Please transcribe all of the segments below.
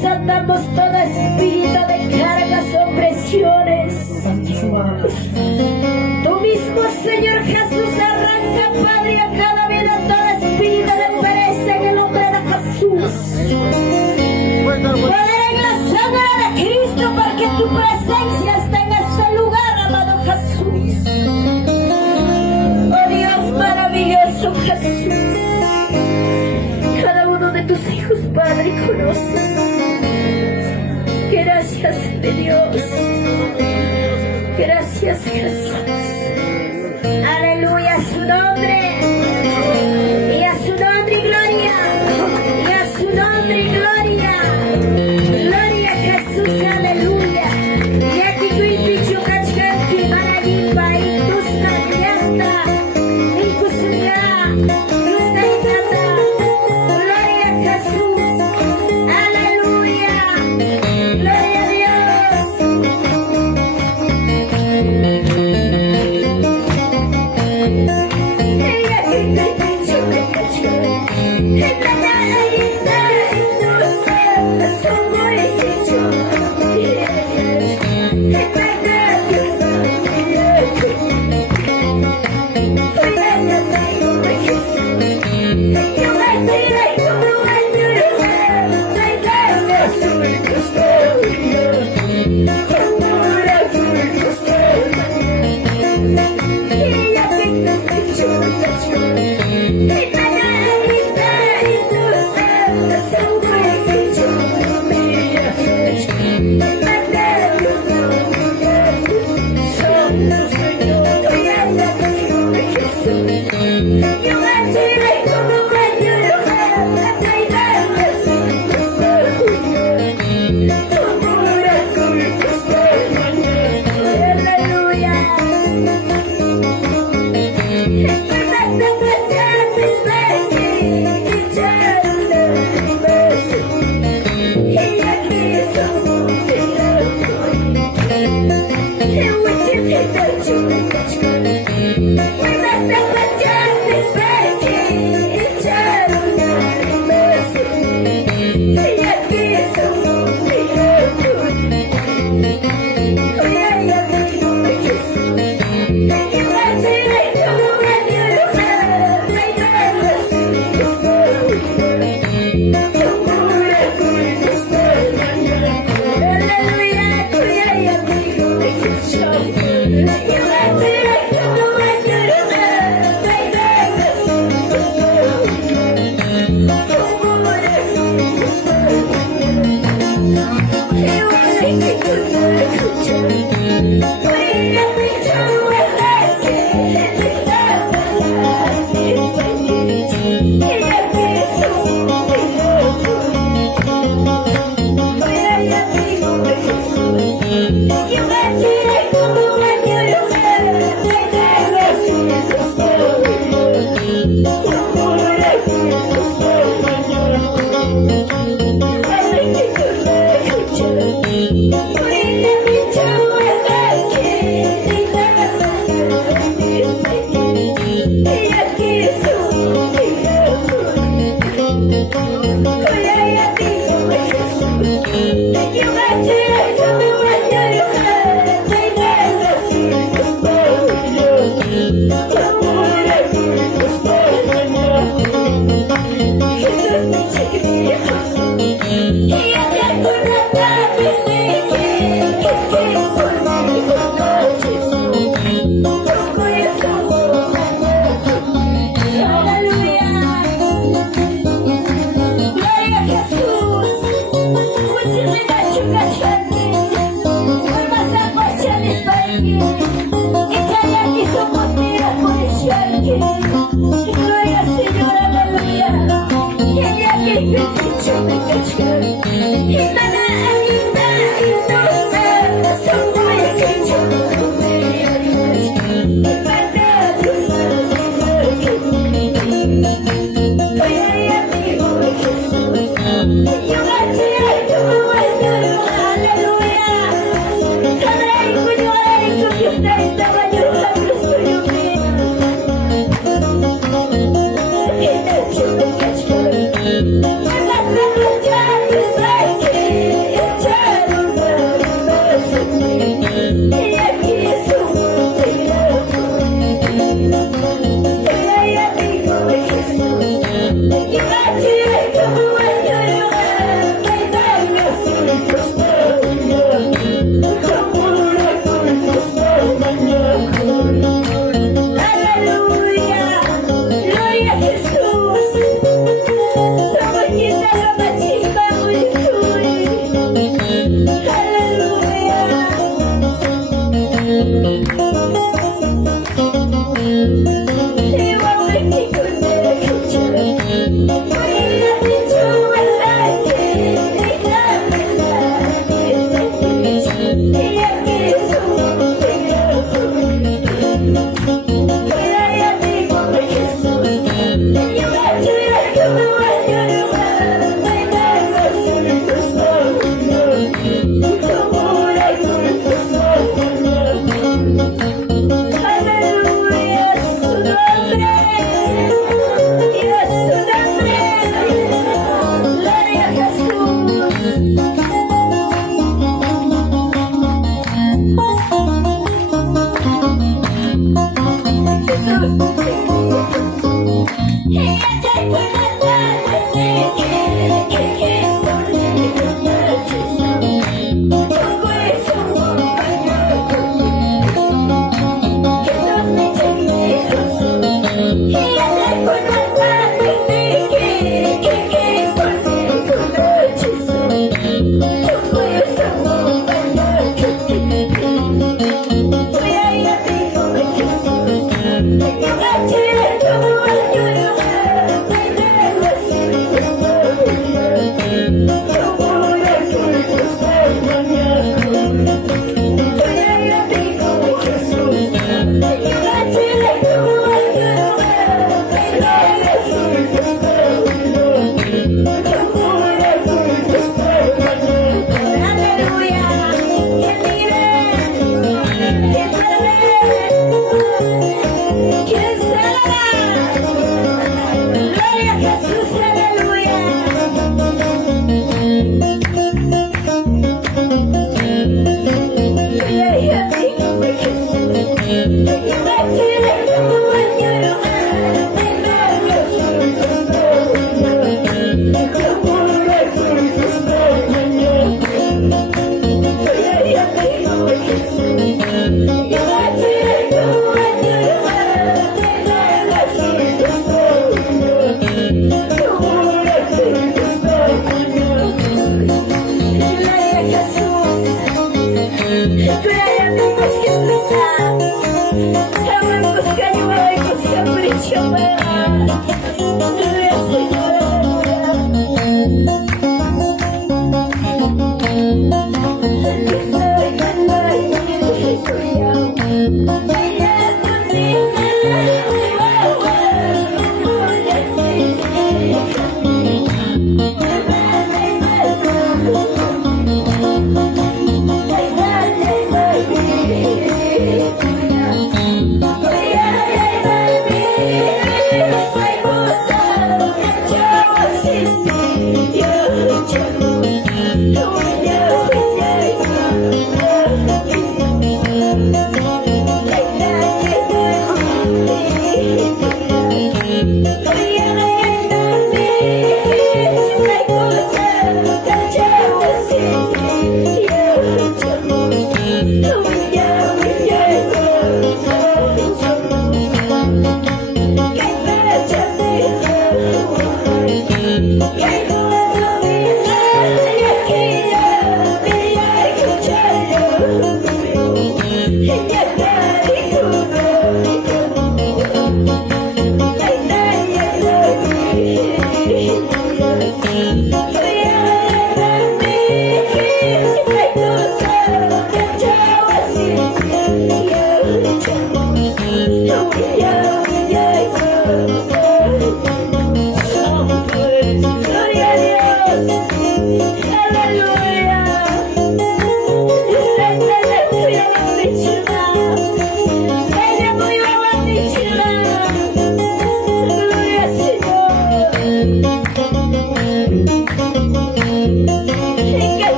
desatamos todo espíritu de cargas, opresiones. Tú mismo, Señor Jesús, arranca, Padre, a cada vida todo espíritu de pereza en el nombre de Jesús. Poder en la sangre de Cristo, porque tu presencia está en este lugar, amado Jesús. Oh Dios maravilloso, Jesús. Cada uno de tus hijos, Padre, conoces. Gracias, mi Dios. Gracias, Jesús. Aleluya a su nombre. Y a su nombre, gloria. Y a su nombre, gloria. Gloria a Jesús, aleluya. Y aquí tu invicho cachante, marayimba, y tus cachanta, y cusuya, tus taitata. Gloria a Jesús, aleluya. Gloria a Dios.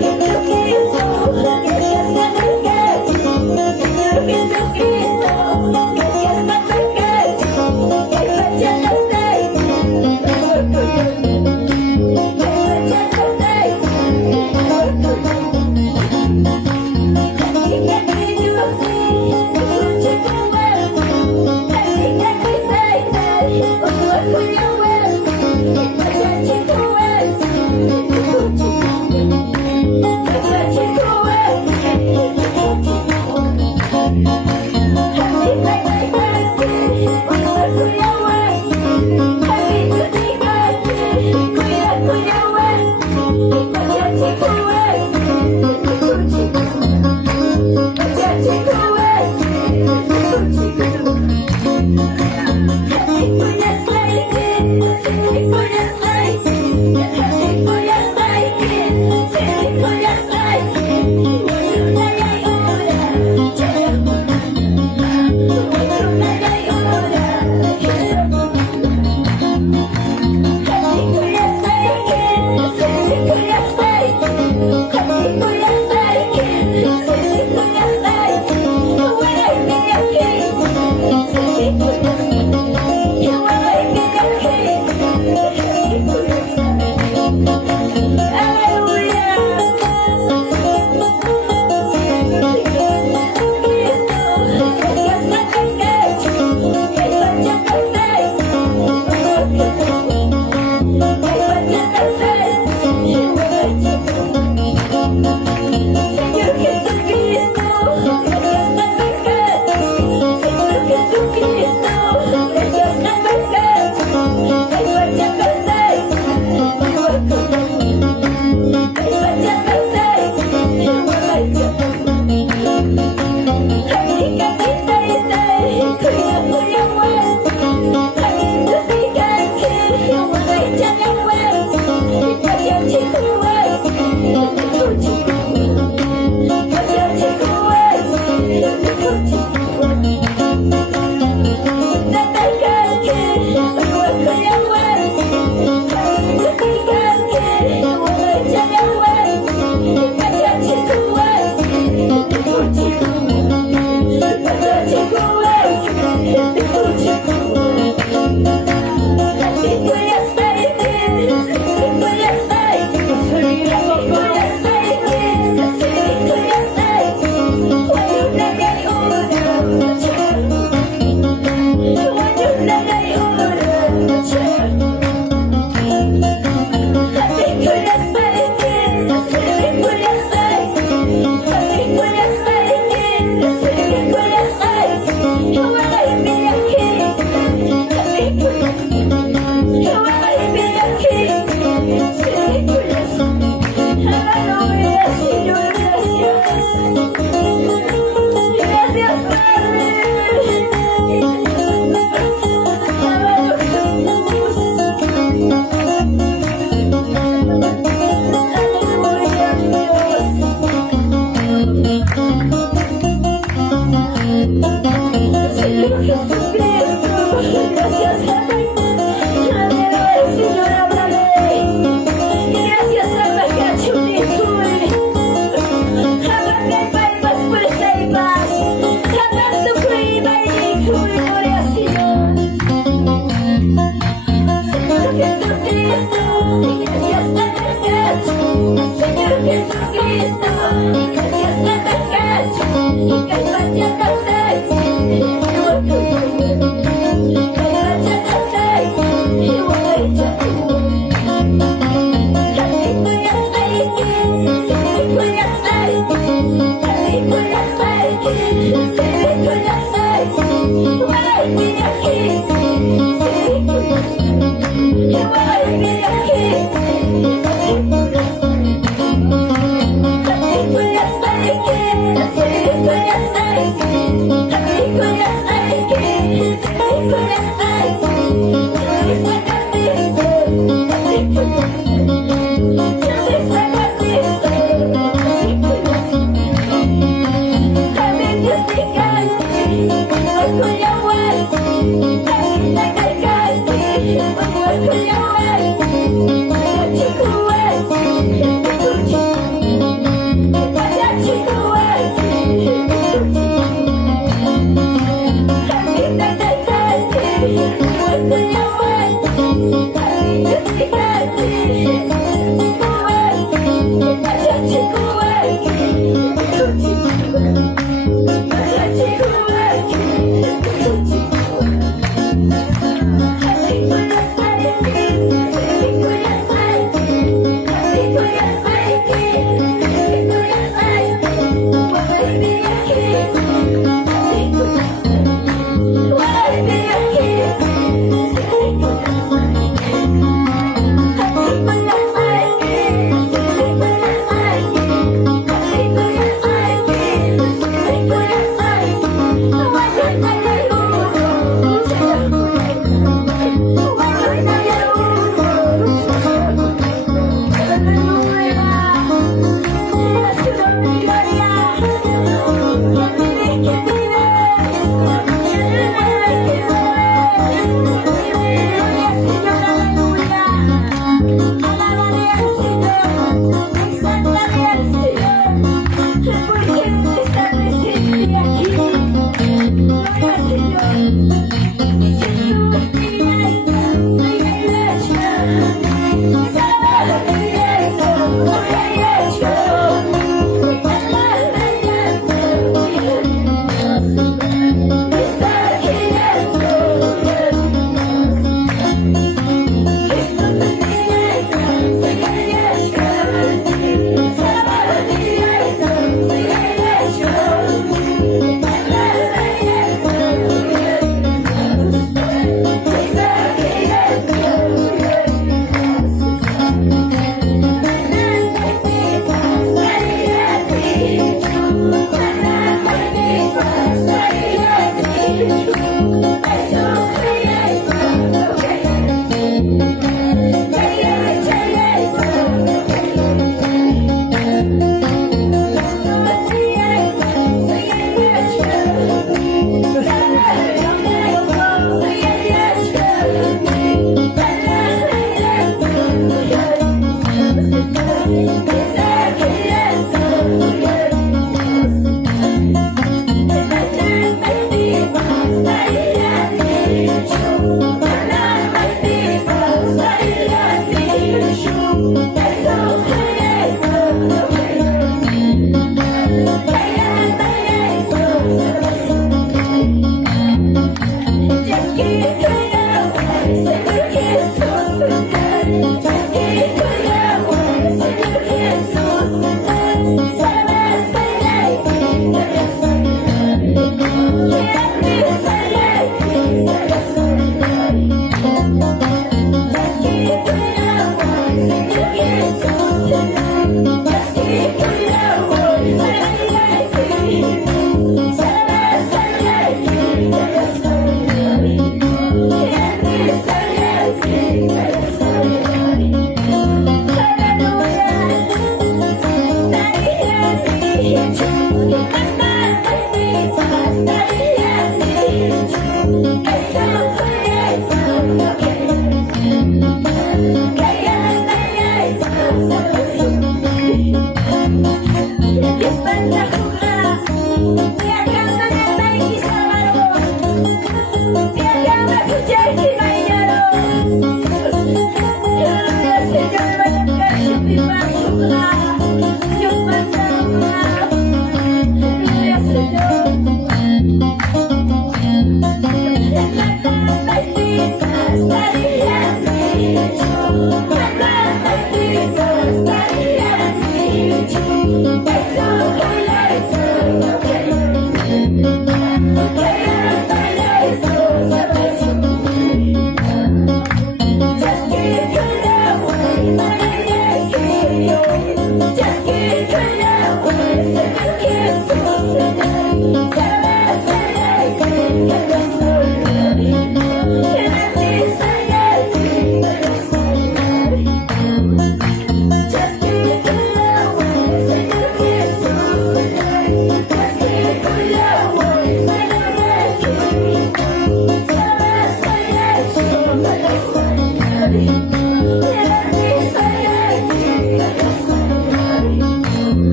Hãy subscribe cho kênh Ghiền Mì Gõ để không bỏ lỡ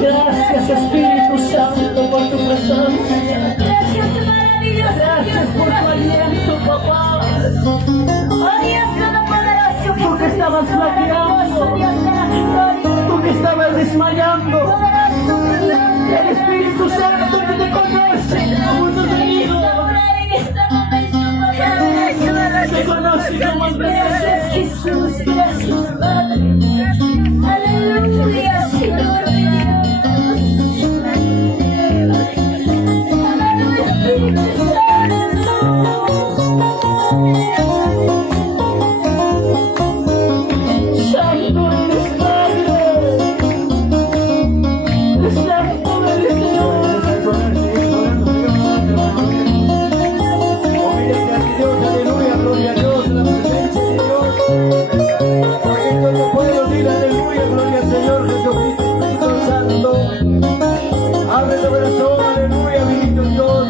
Gracias Espíritu Santo por tu presencia. Gracias, maravilloso. Gracias por tu aliento, papá. Oh Dios Todopoderoso, Tú que estabas flaqueando, Dios de la gloria. tú que estabas desmayando. Poderoso Dios. El Espíritu Santo que te conoce como tu venido. En este momento, Padre, Te conoce como el gracias, bebé. Jesús. Gracias, Padre. Aleluya, Señor de Dios. Amado Espíritu Santo eres Padre. Santo eres Dios. Aleluya, gloria a Dios, la presencia de Dios. Porque todo pueblo diga aleluya, gloria al Señor Jesucristo, Espíritu Santo. Abre tu corazón, aleluya, bendito Dios.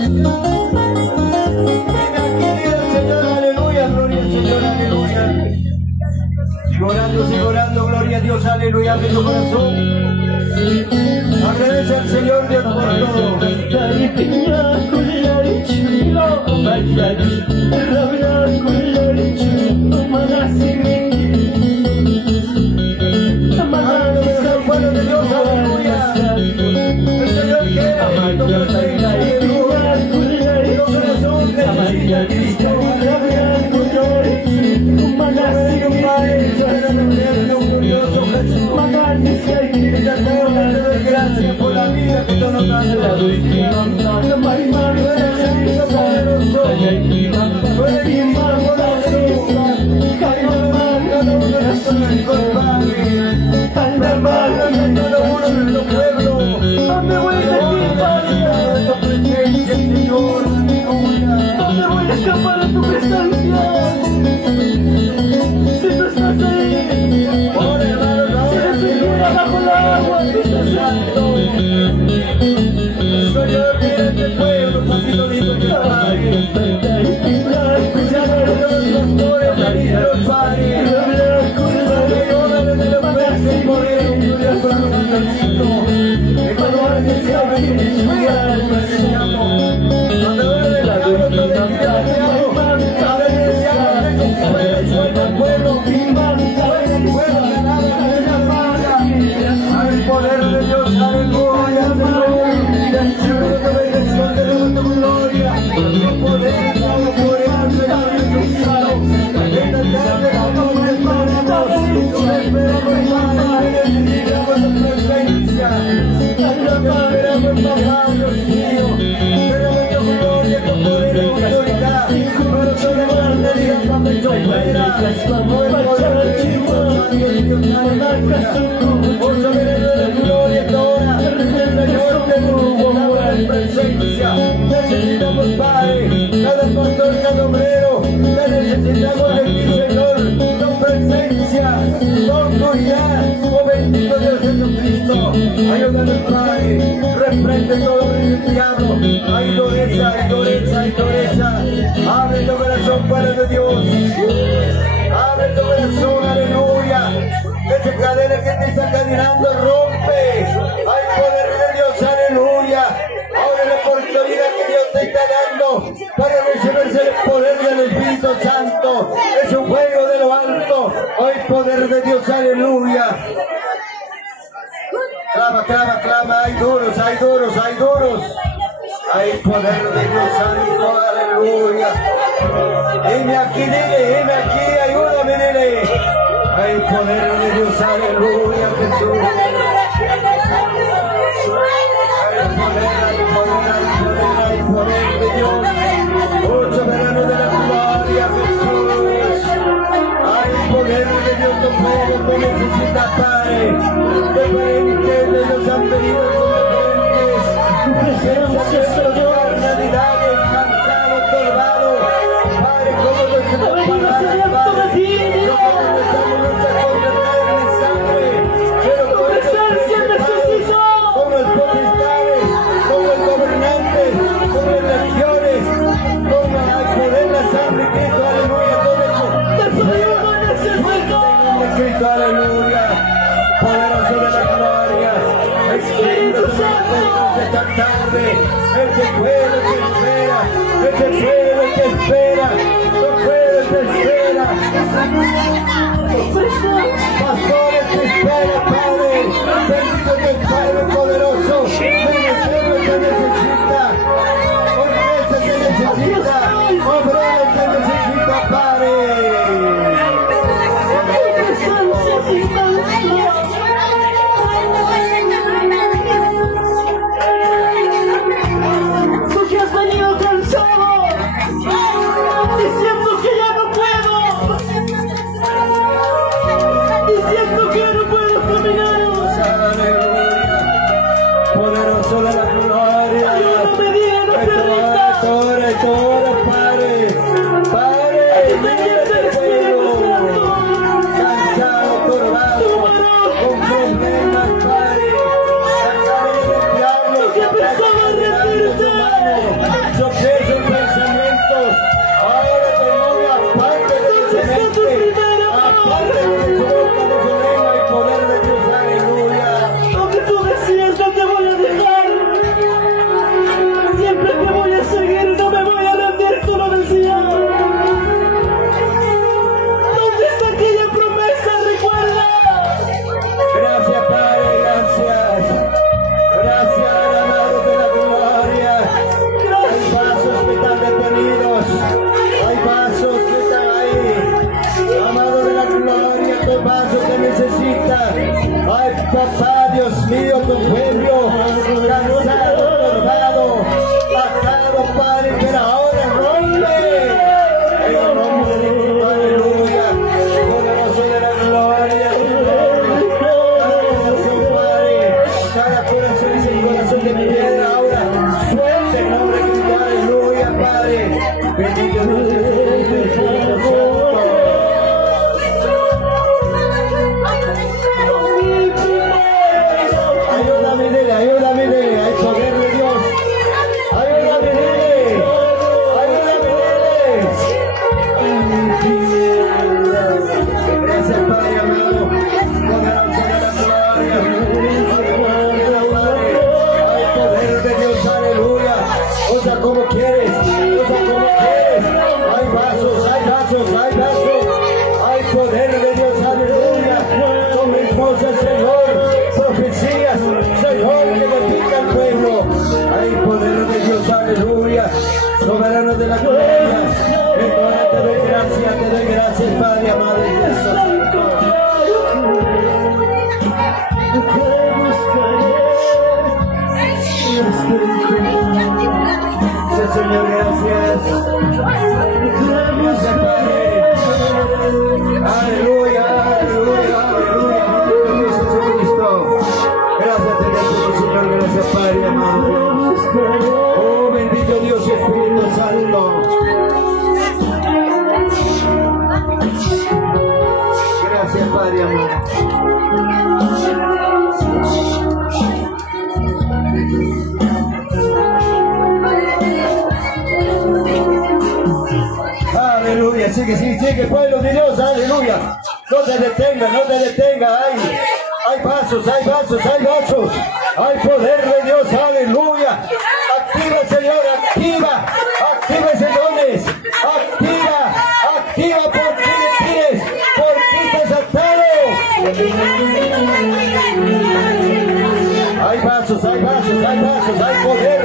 Ven aquí, dile al Señor, aleluya, gloria al Señor, aleluya. Sigo orando, gloria a Dios, aleluya, abre tu corazón. Agradece al Señor Dios por todo. Pueblo de Dios, aleluya. El Señor quiere tu presencia, aleluya. Tu corazón necesita a Cristo, gracias por la vida que tú nos das. Tú eres Cristo poderoso. Tú eres mi hermano poderoso. Cada uno de nosotros, Padre. Cada uno de nuestro pueblo. ¿Dónde voy a escapar de tu presencia, Señor? ¿Dónde voy a escapar de tu presencia? Si tú estás ahí, si eres figura bajo el agua, tú estás santo. Señor, mira este pueblo, papito lindo, que Padre. Escuchamos a los pastores, ministros, Padre. Órale de la fuerza y poder, gloria al Santo Cristo. Evaluar que sea beneficiado, enseñamos. Mandadores de la gloria, todo el día, pueblo, al poder de Dios, aleluya, Señor, que venga a esconder tu gloria, tu poder, tu poder, Señor Jesucristo, venga a darle tu nombre, hermanos, tu esperamos, Padre, necesitamos tu presencia, esperamos, papá, Dios mío, esperamos tu gloria, tu poder, tu autoridad, pero sobre la realidad, Padre, yo fuera, no el poder de Dios, oh soberano de la gloria, ahora, Señor, que tu presencia, necesitamos, Padre, cada pastor, cada obrero, necesitamos de ti, Señor, tu presencia, tu autoridad, oh bendito Dios Jesucristo, ayúdanos, Padre, reprende todo el diablo, hay dureza, hay dureza, hay dureza, abre tu corazón, Padre de Dios, abre tu corazón, aleluya. Esa cadena que te está cadenando rompe. Hay poder de Dios, aleluya. Ahora la oportunidad que Dios te está dando para recibirse el poder del Espíritu Santo. Es un fuego de lo alto. Hay poder de Dios, aleluya. Clama, clama, clama. Hay duros, hay duros, hay duros. Hay poder de Dios Santo, aleluya. Dime aquí, ayúdame, dile. Hay poder de Dios, aleluya, Jesús. Hay poder de Dios. Oh, soberano de la gloria, Jesús. Hay poder de Dios, no puedo, no necesita Padre. Diferentes de Dios han venido con diferentes. Tu presencia, Señor, realidades, cansado, turbado. Padre, como nuestra palabra, Padre. No podemos nuestra contra carne y sangre. Pero con tu presencia necesito. Con los potestades, con los gobernantes, con las legiones, con el poder, la sangre de Cristo, aleluya, todo eso. Cristo, aleluya, poderoso de la gloria, Espíritu Santo, esta tarde, el que puede, te espera, el que puede, te espera, no puede, te espera. Pastores, te espera, Padre, bendito es el Padre poderoso, bendición te necesita, iglesia te necesita, obrero te necesita, Padre. Porque has venido cansado, diciendo que ya no puedo, diciendo que ya no puedo caminar. Aleluya, poderoso de la gloria. Ayúdame, Dios, no permita. Ahora, Padre, Padre, mira este pueblo, cansado, turbado, con problemas, Padre, sacar el diablo, sopesos pensamientos, ahora demonio, aparte de su mente, aparte de su boca, de su lengua, y poder de Dios, aleluya. Aunque tú decías, no te voy a dejar, siempre te voy a seguir, no me voy a rendir, tú lo decías. ¿Dónde está aquella promesa? Recuerda. Gracias, Padre, gracias. Gracias, amado de la gloria. Hay vasos que están detenidos. Hay vasos que están ahí. Amado de la gloria, hay vasos que necesitan. Ay, papá, Dios mío, tu pueblo, cansado, turbado, bajado, Padre, pero ahora rompe. En el nombre de Cristo, aleluya. Poderoso de la gloria. Cada corazón es el corazón de piedra ahora. Suelta el nombre de Cristo, aleluya, Padre. Bendito Dios, Espíritu Santo. Ayúdame, dile, hay poder de Dios. Ayúdame, dile. Gracias, Padre amado. Poderoso de la gloria. Hay poder de Dios, aleluya. Usa como quieres, Hay vasos. Hay poder de Dios, aleluya. Sobre esposa, Señor. Profecías, Señor, que bendiga al pueblo. Hay poder de Dios, aleluya. Soberano de la gloria. Entonces te doy gracias, Padre amado. Señor, gracias. Gracias, Padre. Aleluya. Bendito Dios Jesucristo. Gracias, Señor. Gracias, Padre amado. Oh, bendito Dios y Espíritu Santo. Gracias, Padre amado. Aleluya, sigue, pueblo de Dios, aleluya. No te detenga. Hay vasos. Hay poder de Dios, aleluya. Activa, Señor, activa ese dones. Activa por ti tienes, por ti estás atado. Hay vasos, hay poder.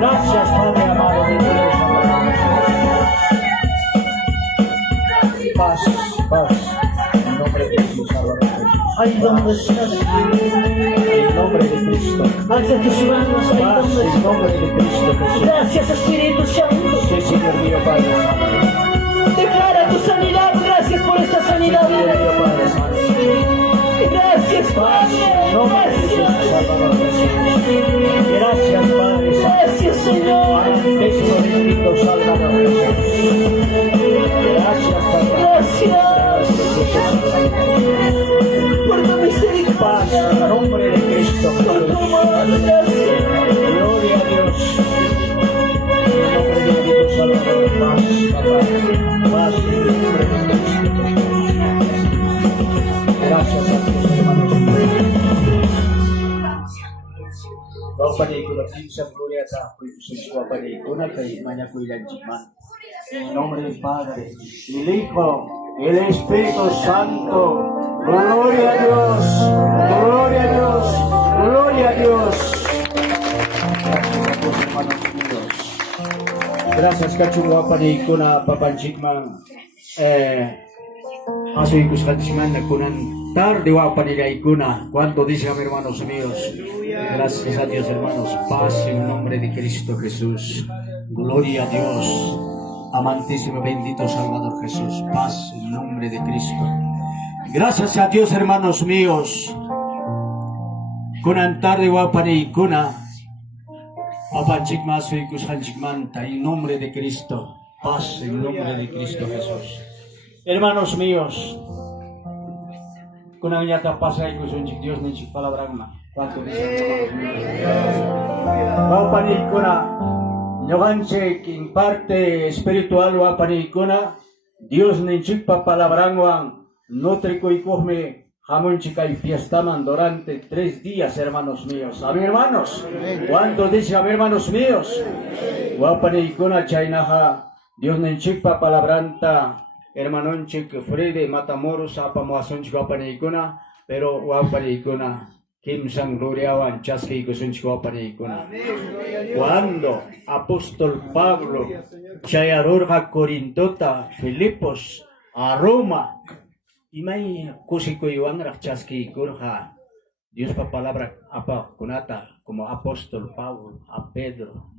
Gracias, Padre amado de Dios. Paz, paz. En nombre de Jesús, Salvador. Ahí donde estás. En nombre de Cristo. Alza tus manos ahí Paz, donde en nombre de Cristo Jesús. Gracias, Espíritu Santo. Sí, Señor mío, Padre Santo. Declara tu sanidad. Gracias por esta sanidad. Señor mío, Padre Santo. Gracias, Paz, en Padre. nombre de Jesús, Gracias. Salvador Jesús. Gracias, Padre Santo. Gracias, Señor. Bendito, bendito, Salvador Jesús. Gracias, Padre. Gracias por tu misericordia. Paz, en nombre de Cristo Por tu Jesús. amor. Gracias. Gloria a Dios. En nombre de Dios, Salvador, paz, papá. Paz, en nombre de Cristo Jesús. Gracias a Dios, hermanos. Bapak Ibu Baptista, gloria a Jesús, Bapak Ibu, kay Manyaku ilan Jiman. En nombre del Padre, el Hijo, el Espíritu Santo. Gloria a Dios, gloria a Dios, gloria a Dios. Gracias a Dios, hermanos míos. Gracias, Kachunga Panikuna, Papanchikman. Asoy Kuskachman, Nakunan, tarde wa Panigaikuna. ¿Cuánto dicen, hermanos míos? Gracias a Dios, hermanos. Paz en el nombre de Cristo Jesús. Gloria a Dios. Amantísimo, bendito Salvador Jesús. Paz en el nombre de Cristo. Gracias a Dios, hermanos míos. Kunan tarde wa Panikuna. Papanchikman, soy Kuskachmanta, en nombre de Cristo. Paz en el nombre de Cristo Jesús. Hermanos míos, kuna nyata pasay ko sunjik Dios ni chik palabrang na. Tanto dice hermanos míos. Wapani kuna nyoganche in parte espiritual wapani kuna Dios ni chik papalabrang wang nutri ko ikohme hamon chikay fiestaman durante 3 días, hermanos míos. A ver, hermanos, ¿cuánto dice a ver, hermanos míos? Wapani kuna chaynaha Dios ni chik papalabranta. Hermanon chik Frede Matamoros apa muason chik wapanikuna pero wapanikuna kim sang gloriawan chaski kusun chik wapanikuna. Cuando apóstol Pablo chayarurga Corintota Filipos a Roma imay kusiko iwan chaski kurha Dios pa palabra apa kunata como apóstol Pablo a Pedro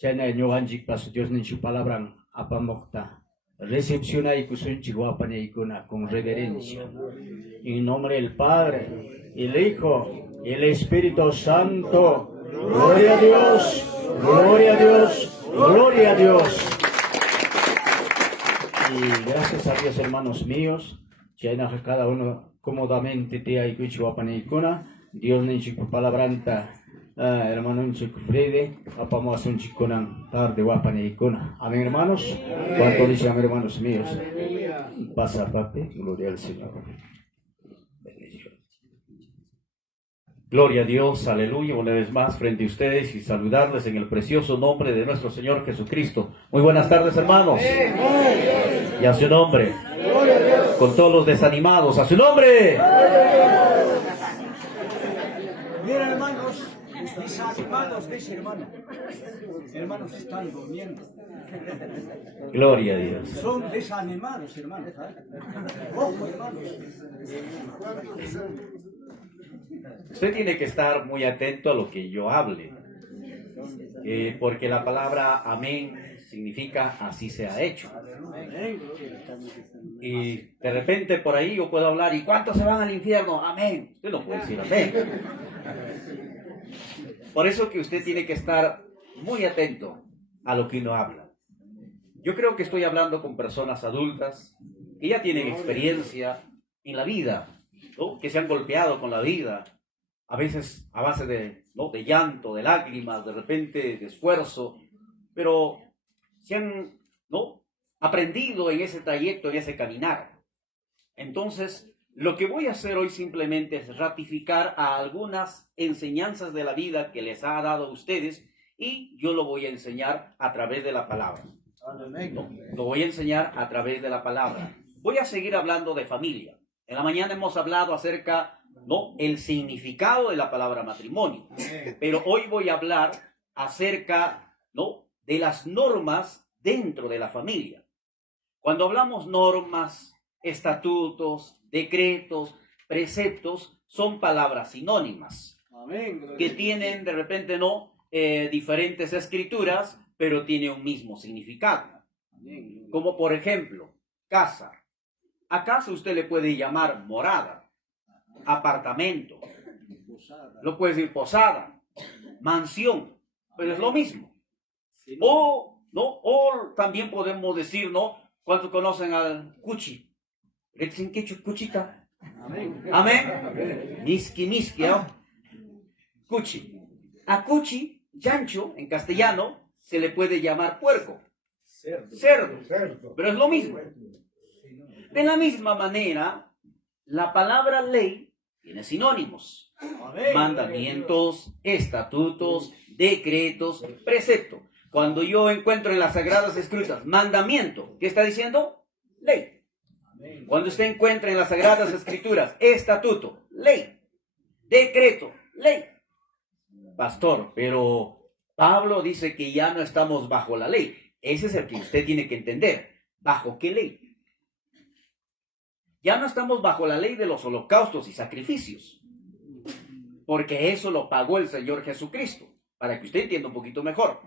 chayna nyoganjik pas Dios ni chik palabrang apa mokta. Recepciona y kusunchigua paneikuna con reverencia. En nombre del Padre, el Hijo y el Espíritu Santo. Gloria a Dios, gloria a Dios, gloria a Dios. Y gracias a Dios, hermanos míos, que cada uno cómodamente te hay kuchua paneikuna. Dios ni chico palabranta. Hermano Frede, apamos un chiconan tarde guapaneicona. Amén, hermanos. ¿Cuánto dicen, amén, hermanos míos? Pasa, papi, gloria al Señor. Bendición. Gloria a Dios, aleluya, una vez más frente a ustedes y saludarles en el precioso nombre de nuestro Señor Jesucristo. Muy buenas tardes, hermanos. Y a su nombre, con todos los desanimados, a su nombre. Miren, hermanos, desanimados, dice hermano. Hermanos están durmiendo. Gloria a Dios. Son desanimados, hermanos. Ojo, hermanos. Usted tiene que estar muy atento a lo que yo hable, porque la palabra amén significa así se ha hecho. Y de repente por ahí yo puedo hablar, ¿y cuántos se van al infierno? Amén. Usted no puede decir amén. Por eso que usted tiene que estar muy atento a lo que uno habla. Yo creo que estoy hablando con personas adultas que ya tienen experiencia en la vida, ¿no? Que se han golpeado con la vida, a veces a base de, ¿no?, de llanto, de lágrimas, de repente de esfuerzo, pero se han, ¿no?, aprendido en ese trayecto, en ese caminar. Entonces, lo que voy a hacer hoy simplemente es ratificar a algunas enseñanzas de la vida que les ha dado a ustedes y yo lo voy a enseñar a través de la palabra. ¿No? Lo voy a enseñar a través de la palabra. Voy a seguir hablando de familia. En la mañana hemos hablado acerca ¿no?, el significado de la palabra matrimonio. Pero hoy voy a hablar acerca, ¿no?, de las normas dentro de la familia. Cuando hablamos normas, estatutos, decretos, preceptos, son palabras sinónimas que tienen de repente diferentes escrituras, pero tiene un mismo significado. Como por ejemplo, casa. A casa usted le puede llamar morada, apartamento, lo puede decir posada, mansión, pero es lo mismo. O también podemos decir, ¿no? ¿Cuántos conocen al cuchi? ¿Le dicen qué cuchita? Amén. Miski, ¿no? Cuchi. A cuchi, chancho, en castellano, se le puede llamar puerco. Cerdo. Pero es lo mismo. De la misma manera, la palabra ley tiene sinónimos. Mandamientos, estatutos, decretos, preceptos. Cuando yo encuentro en las Sagradas Escrituras mandamiento, ¿qué está diciendo? Ley. Cuando usted encuentra en las Sagradas Escrituras estatuto, ley. Decreto, ley. Pastor, pero Pablo dice que ya no estamos bajo la ley. Ese es el que usted tiene que entender. ¿Bajo qué ley? Ya no estamos bajo la ley de los holocaustos y sacrificios, porque eso lo pagó el Señor Jesucristo, para que usted entienda un poquito mejor.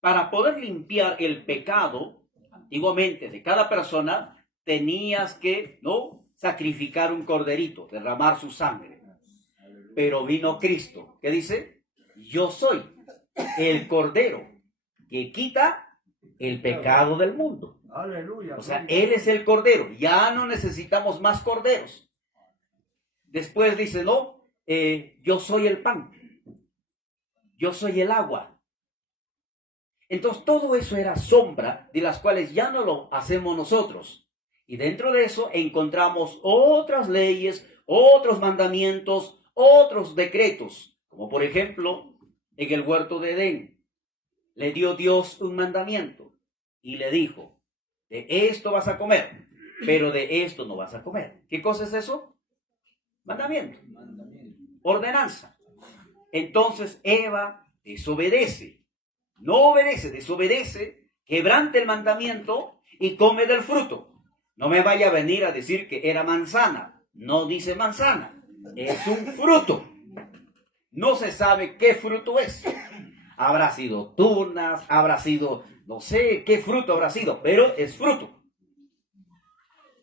Para poder limpiar el pecado, antiguamente, de cada persona, tenías que, ¿no?, sacrificar un corderito, derramar su sangre. Pero vino Cristo, ¿qué dice? Yo soy el cordero que quita el pecado del mundo. Aleluya. O sea, Él es el cordero. Ya no necesitamos más corderos. Después dice, no, yo soy el pan. Yo soy el agua. Entonces todo eso era sombra de las cuales ya no lo hacemos nosotros. Y dentro de eso encontramos otras leyes, otros mandamientos, otros decretos. Como por ejemplo, en el huerto de Edén, le dio Dios un mandamiento y le dijo, de esto vas a comer, pero de esto no vas a comer. ¿Qué cosa es eso? Mandamiento. Ordenanza. Entonces Eva desobedece. No obedece, desobedece, quebranta el mandamiento y come del fruto. No me vaya a venir a decir que era manzana. No dice manzana. Es un fruto. No se sabe qué fruto es. Habrá sido tunas, habrá sido... no sé qué fruto habrá sido, pero es fruto.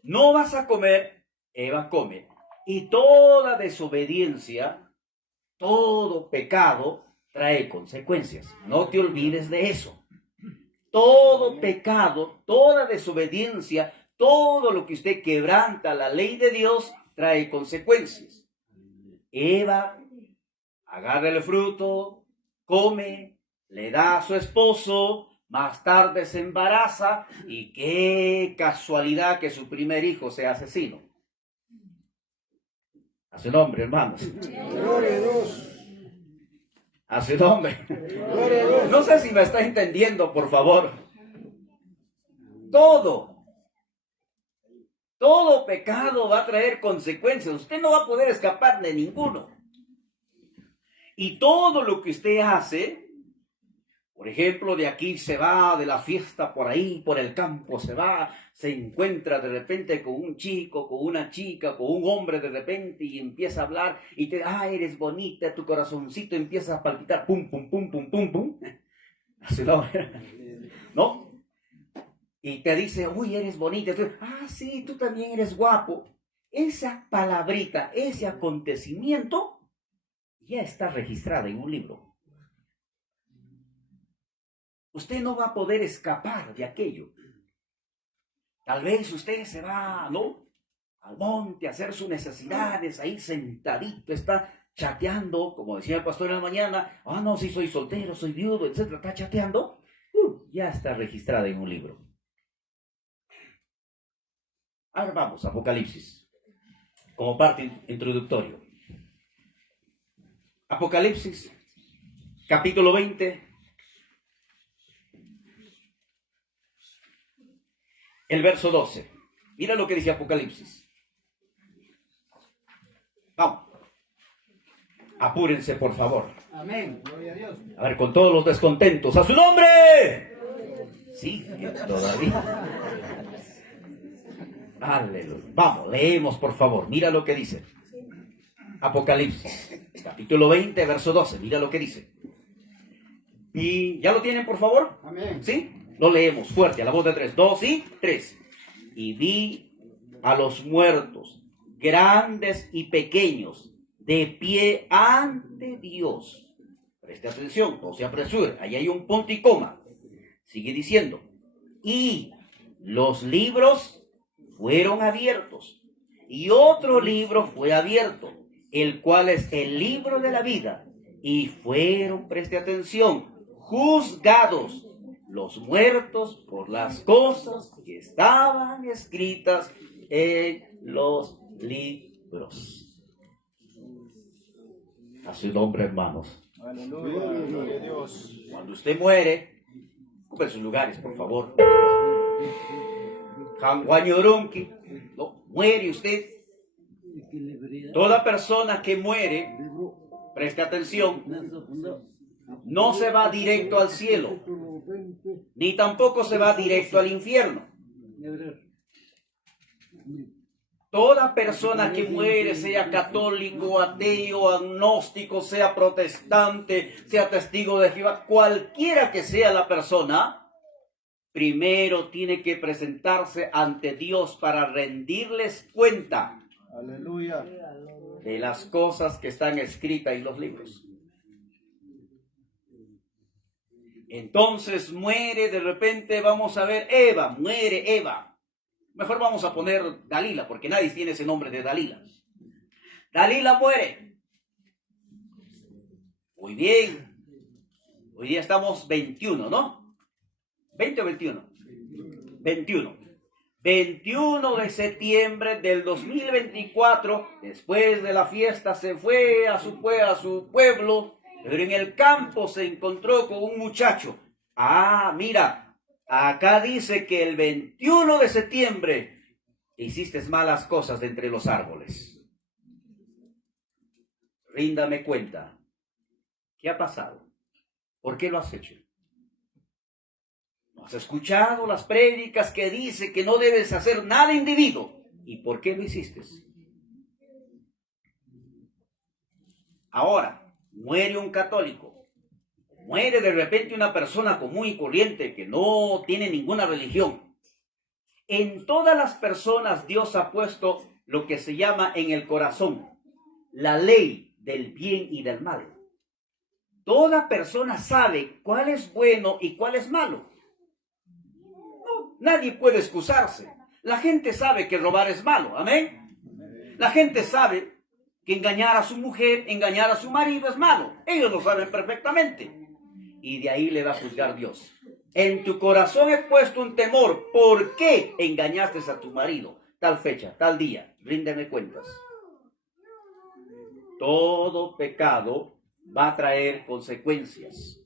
No vas a comer, Eva come. Y toda desobediencia, todo pecado trae consecuencias. No te olvides de eso. Todo pecado, toda desobediencia, todo lo que usted quebranta la ley de Dios trae consecuencias. Eva agarra el fruto, come, le da a su esposo. Más tarde se embaraza y qué casualidad que su primer hijo sea asesino. A su nombre, hermanos. Gloria a Dios. A su nombre. Gloria a Dios. No sé si me está entendiendo, por favor. Todo pecado va a traer consecuencias. Usted no va a poder escapar de ninguno. Y todo lo que usted hace... Por ejemplo, de aquí se va de la fiesta por ahí, por el campo se va, se encuentra de repente con un chico, con una chica, con un hombre de repente y empieza a hablar y te eres bonita, tu corazoncito empieza a palpitar, pum, pum, pum, pum, pum, pum. Así ¿no? Y te dice, uy, eres bonita. Tú, sí, tú también eres guapo. Esa palabrita, ese acontecimiento ya está registrada en un libro. Usted no va a poder escapar de aquello. Tal vez usted se va, ¿no?, al monte a hacer sus necesidades, ahí sentadito, está chateando, como decía el pastor en la mañana, no, sí soy soltero, soy viudo, etcétera, está chateando, ya está registrada en un libro. Ahora vamos, Apocalipsis, como parte introductorio. Apocalipsis, capítulo 20, el verso 12. Mira lo que dice Apocalipsis. Vamos. Apúrense, por favor. Amén. Gloria a Dios. A ver, con todos los descontentos. ¡A su nombre! Sí, todavía. Aleluya. Vamos, leemos, por favor. Mira lo que dice. Apocalipsis, capítulo 20, verso 12. Mira lo que dice. ¿Y ya lo tienen, por favor? Amén. ¿Sí? Lo leemos fuerte, a la voz de 3. 2 y 3. Y vi a los muertos, grandes y pequeños, de pie ante Dios. Preste atención, no se apresure. Ahí hay un punto y coma. Sigue diciendo. Y los libros fueron abiertos. Y otro libro fue abierto, el cual es el libro de la vida. Y fueron, preste atención, juzgados los muertos por las cosas que estaban escritas en los libros. A su nombre, hermanos. Aleluya, gloria a Dios. Cuando usted muere, ocupe sus lugares, por favor. Janguañorunqui, no, muere usted. Toda persona que muere, preste atención, no se va directo al cielo, ni tampoco se va directo al infierno. Toda persona que muere, sea católico, ateo, agnóstico, sea protestante, sea testigo de Jehová, cualquiera que sea la persona, primero tiene que presentarse ante Dios para rendirles cuenta. Aleluya. De las cosas que están escritas en los libros. Entonces muere, de repente vamos a ver Eva, muere Eva. Mejor vamos a poner Dalila, porque nadie tiene ese nombre de Dalila. Dalila muere. Muy bien. Hoy día estamos 21, ¿no? 20 o 21. 21. 21 de septiembre del 2024, después de la fiesta, se fue a su pueblo, pero en el campo se encontró con un muchacho. Ah, mira, acá dice que el 21 de septiembre hiciste malas cosas de entre los árboles. Ríndame cuenta. ¿Qué ha pasado? ¿Por qué lo has hecho? ¿Has escuchado las prédicas que dice que no debes hacer nada indebido? ¿Y por qué lo hiciste? Ahora, muere un católico. Muere de repente una persona común y corriente que no tiene ninguna religión. En todas las personas Dios ha puesto lo que se llama en el corazón la ley del bien y del mal. Toda persona sabe cuál es bueno y cuál es malo. Nadie puede excusarse. La gente sabe que robar es malo. Amén. La gente sabe que engañar a su mujer, engañar a su marido es malo. Ellos lo saben perfectamente. Y de ahí le va a juzgar Dios. En tu corazón he puesto un temor. ¿Por qué engañaste a tu marido? Tal fecha, tal día. Ríndeme cuentas. Todo pecado va a traer consecuencias.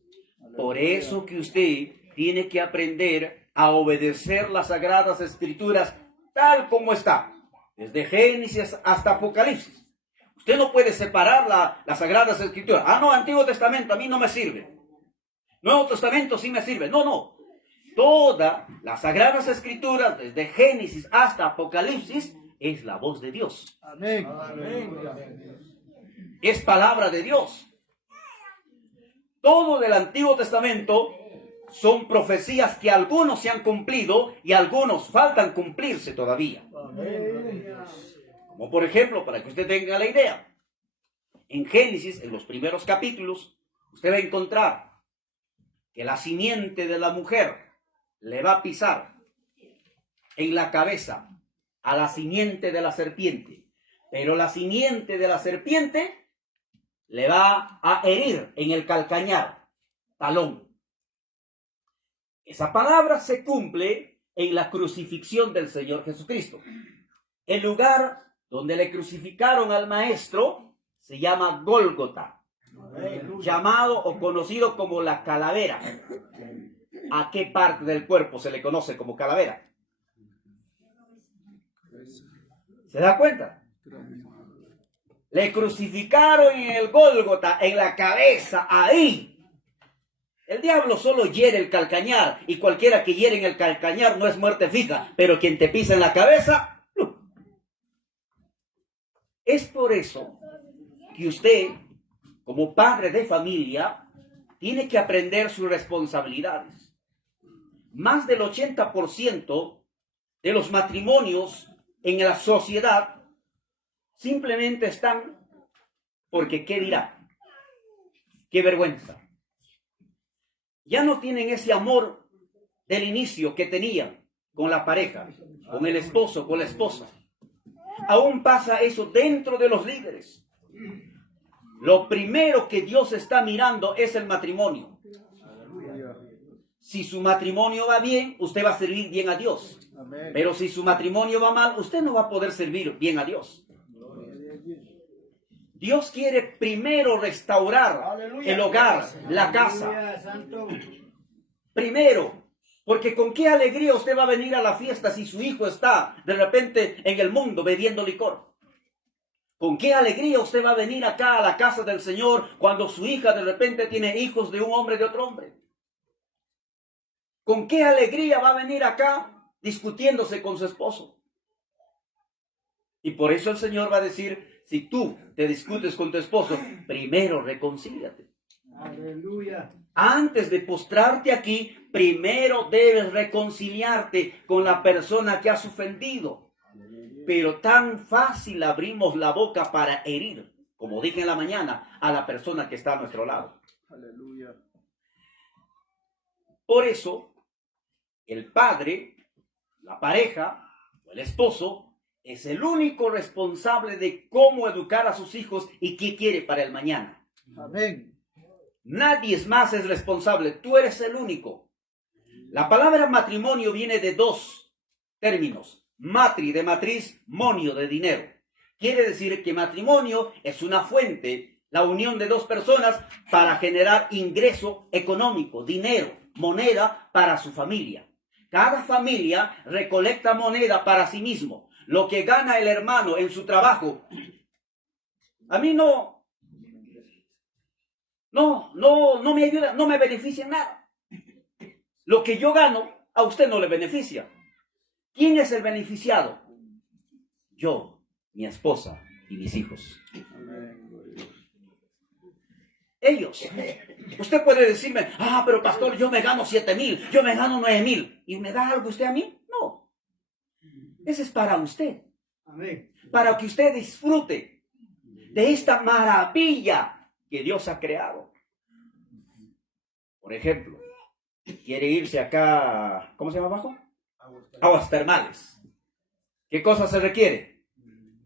Por eso que usted tiene que aprender a obedecer las Sagradas Escrituras tal como está, desde Génesis hasta Apocalipsis. Usted no puede separar las Sagradas Escrituras. Ah, no, Antiguo Testamento a mí no me sirve. Nuevo Testamento sí me sirve. No. Todas las Sagradas Escrituras, desde Génesis hasta Apocalipsis, es la voz de Dios. Amén. Amén. Es palabra de Dios. Todo del Antiguo Testamento son profecías que algunos se han cumplido y algunos faltan cumplirse todavía. Como por ejemplo, para que usted tenga la idea, en Génesis, en los primeros capítulos, usted va a encontrar que la simiente de la mujer le va a pisar en la cabeza a la simiente de la serpiente, pero la simiente de la serpiente le va a herir en el calcañar, talón. Esa palabra se cumple en la crucifixión del Señor Jesucristo. El lugar donde le crucificaron al Maestro se llama Gólgota, llamado o conocido como la calavera. ¿A qué parte del cuerpo se le conoce como calavera? ¿Se da cuenta? Le crucificaron en el Gólgota, en la cabeza, ahí. El diablo solo hiere el calcañar, y cualquiera que hiere en el calcañar no es muerte fija, pero quien te pisa en la cabeza, no. Es por eso que usted, como padre de familia, tiene que aprender sus responsabilidades. Más del 80% de los matrimonios en la sociedad simplemente están porque ¿qué dirá? ¡Qué vergüenza! Ya no tienen ese amor del inicio que tenían con la pareja, con el esposo, con la esposa. Aún pasa eso dentro de los líderes. Lo primero que Dios está mirando es el matrimonio. Si su matrimonio va bien, usted va a servir bien a Dios. Pero si su matrimonio va mal, usted no va a poder servir bien a Dios. Dios quiere primero restaurar el hogar, la casa. Primero, porque con qué alegría usted va a venir a la fiesta si su hijo está de repente en el mundo bebiendo licor. ¿Con qué alegría usted va a venir acá a la casa del Señor cuando su hija de repente tiene hijos de un hombre y de otro hombre? ¿Con qué alegría va a venir acá discutiéndose con su esposo? Y por eso el Señor va a decir, si tú te discutes con tu esposo, primero reconcíliate. Aleluya. Antes de postrarte aquí, primero debes reconciliarte con la persona que has ofendido. Pero tan fácil abrimos la boca para herir, como dije en la mañana, a la persona que está a nuestro lado. Aleluya. Por eso, el padre, la pareja o el esposo es el único responsable de cómo educar a sus hijos y qué quiere para el mañana. Amén. Nadie más es responsable, tú eres el único. La palabra matrimonio viene de dos términos. Matri de matriz, monio de dinero. Quiere decir que matrimonio es una fuente, la unión de dos personas para generar ingreso económico, dinero, moneda para su familia. Cada familia recolecta moneda para sí mismo. Lo que gana el hermano en su trabajo, a mí no me ayuda, no me beneficia en nada. Lo que yo gano, a usted no le beneficia. ¿Quién es el beneficiado? Yo, mi esposa y mis hijos. Ellos. Usted puede decirme, pero pastor, yo me gano 7,000, yo me gano 9,000. ¿Y me da algo usted a mí? No. Ese es para usted. Amén. Para que usted disfrute de esta maravilla que Dios ha creado. Por ejemplo, quiere irse acá, ¿cómo se llama abajo? Aguas termales. ¿Qué cosa se requiere?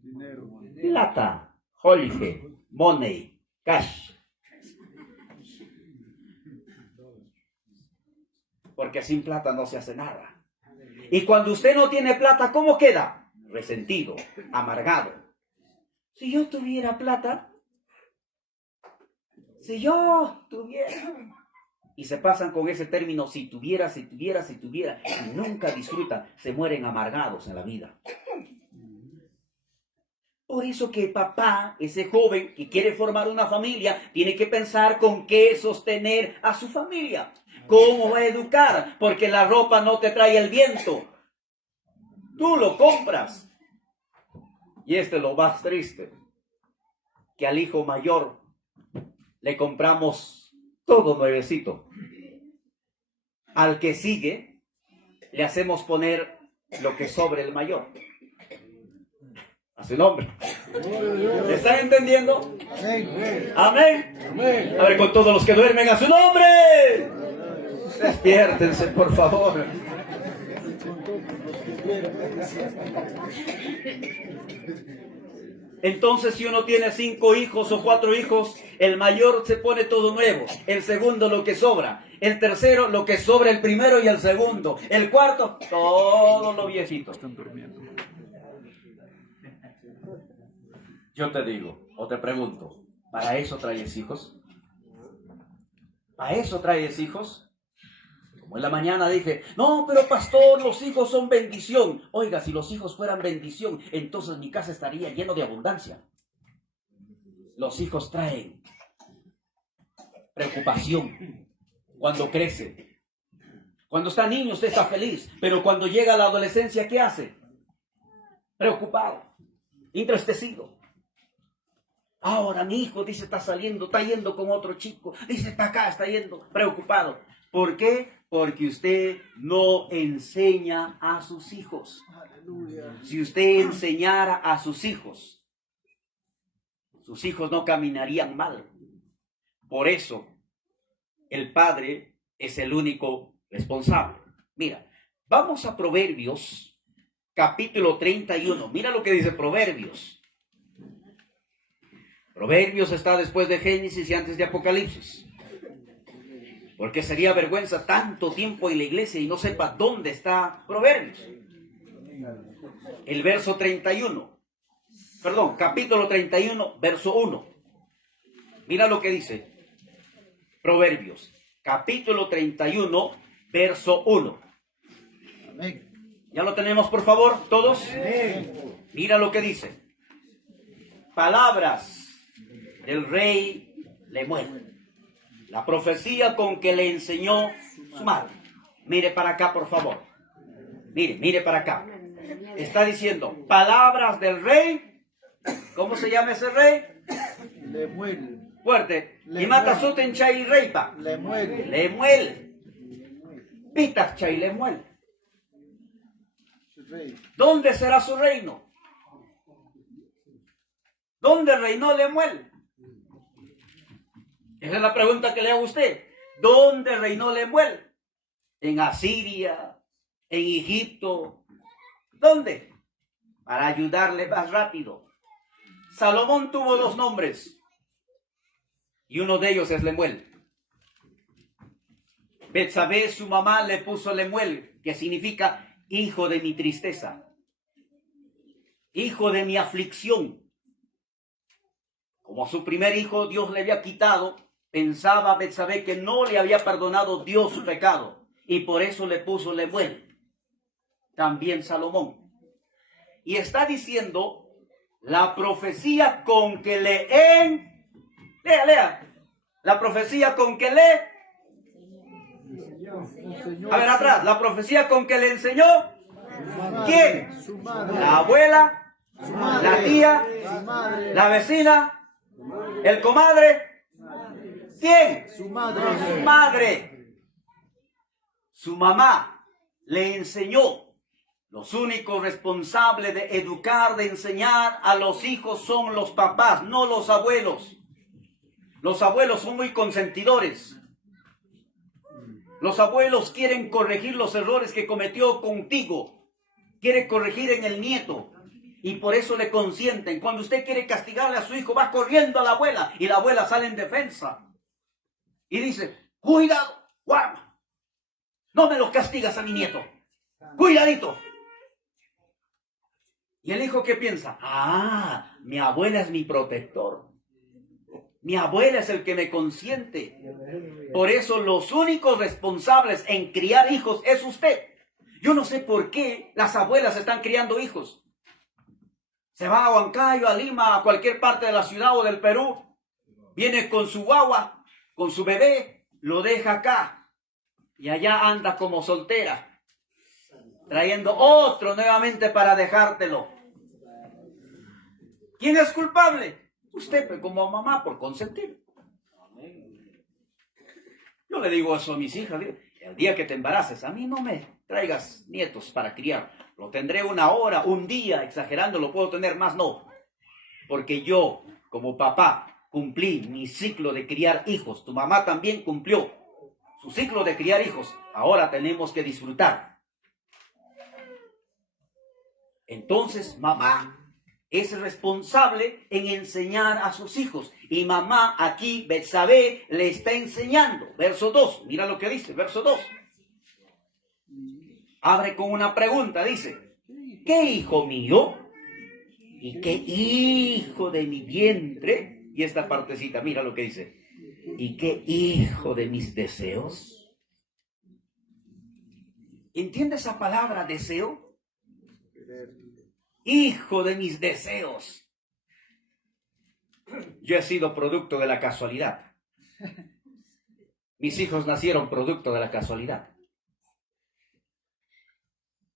Dinero. Plata, holiday, money, cash. Porque sin plata no se hace nada. Y cuando usted no tiene plata, ¿cómo queda? Resentido, amargado. Si yo tuviera plata, si yo tuviera... Y se pasan con ese término, si tuviera, y nunca disfrutan, se mueren amargados en la vida. Por eso que papá, ese joven que quiere formar una familia, tiene que pensar con qué sostener a su familia. ¿Cómo va a educar? Porque la ropa no te trae el viento. Tú lo compras. Y lo más triste, que al hijo mayor le compramos todo nuevecito. Al que sigue, le hacemos poner lo que sobre el mayor. A su nombre. ¿Me están entendiendo? Amén. Amén. Amén. A ver, con todos los que duermen, a su nombre. Despiértense, por favor. Entonces, si uno tiene 5 hijos o 4 hijos, el mayor se pone todo nuevo, el segundo lo que sobra, el tercero lo que sobra el primero y el segundo, el cuarto todo lo viejito. Están durmiendo. Yo te digo, o te pregunto, ¿para eso traes hijos? ¿Para eso traes hijos? Como en la mañana dije, no, pero pastor, los hijos son bendición. Oiga, si los hijos fueran bendición, entonces mi casa estaría lleno de abundancia. Los hijos traen preocupación cuando crece. Cuando está niño usted está feliz, pero cuando llega a la adolescencia, ¿qué hace? Preocupado, entristecido. Ahora mi hijo dice está saliendo, está yendo con otro chico, dice está acá, está yendo, preocupado. ¿Por qué? Porque usted no enseña a sus hijos. Si usted enseñara a sus hijos no caminarían mal. Por eso, el padre es el único responsable. Mira, vamos a Proverbios, capítulo 31. Mira lo que dice Proverbios. Proverbios está después de Génesis y antes de Apocalipsis. Porque sería vergüenza tanto tiempo en la iglesia y no sepa dónde está Proverbios. El verso 31. Perdón, capítulo 31, verso 1. Mira lo que dice Proverbios, capítulo 31, verso 1. ¿Ya lo tenemos, por favor, todos? Mira lo que dice. Palabras del rey Lemuel. La profecía con que le enseñó su madre. Mire para acá, por favor. Mire para acá. Está diciendo, palabras del rey. ¿Cómo se llama ese rey? Lemuel. Fuerte. Y mata suten chay reipa. Lemuel. Lemuel. Pitas chay Lemuel. Rey. ¿Dónde será su reino? ¿Dónde reinó Lemuel? Esa es la pregunta que le hago a usted. ¿Dónde reinó Lemuel? ¿En Asiria? ¿En Egipto? ¿Dónde? Para ayudarle más rápido. Salomón tuvo dos nombres. Y uno de ellos es Lemuel. Betsabé, su mamá, le puso Lemuel, que significa hijo de mi tristeza. Hijo de mi aflicción. Como su primer hijo Dios le había quitado, pensaba Betsabé que no le había perdonado Dios su pecado. Y por eso le puso Lemuel. También Salomón. Y está diciendo la profecía con que lea. La profecía con que a ver, atrás. La profecía con que le enseñó. ¿Quién? Su madre. La abuela, Su madre. la tía, Su madre. la vecina, el comadre. ¿Quién? Su madre. Su madre. Su mamá le enseñó. Los únicos responsables de educar, de enseñar a los hijos son los papás, no los abuelos. Los abuelos son muy consentidores. Los abuelos quieren corregir los errores que cometió contigo. Quiere corregir en el nieto. Y por eso le consienten. Cuando usted quiere castigarle a su hijo, va corriendo a la abuela. Y la abuela sale en defensa. Y dice, cuidado, guarda. No me lo castigas a mi nieto. Cuidadito. ¿Y el hijo qué piensa? Ah, mi abuela es mi protector. Mi abuela es el que me consiente. Por eso los únicos responsables en criar hijos es usted. Yo no sé por qué las abuelas están criando hijos. Se va a Huancayo, a Lima, a cualquier parte de la ciudad o del Perú. Viene con su guagua, con su bebé, lo deja acá. Y allá anda como soltera, trayendo otro nuevamente para dejártelo. ¿Quién es culpable? Usted como mamá por consentir. Yo le digo eso a mis hijas. El día que te embaraces, a mí no me traigas nietos para criar. Lo tendré una hora, un día, exagerando, lo puedo tener más, no. Porque yo, como papá, cumplí mi ciclo de criar hijos. Tu mamá también cumplió su ciclo de criar hijos. Ahora tenemos que disfrutar. Entonces, mamá es responsable en enseñar a sus hijos. Y mamá aquí, Betsabé, le está enseñando. Verso 2, mira lo que dice, verso 2. Abre con una pregunta, dice, ¿qué hijo mío? ¿Y qué hijo de mi vientre? Y esta partecita, mira lo que dice. ¿Y qué hijo de mis deseos? ¿Entiende esa palabra, deseo? Hijo de mis deseos. Yo he sido producto de la casualidad. Mis hijos nacieron producto de la casualidad.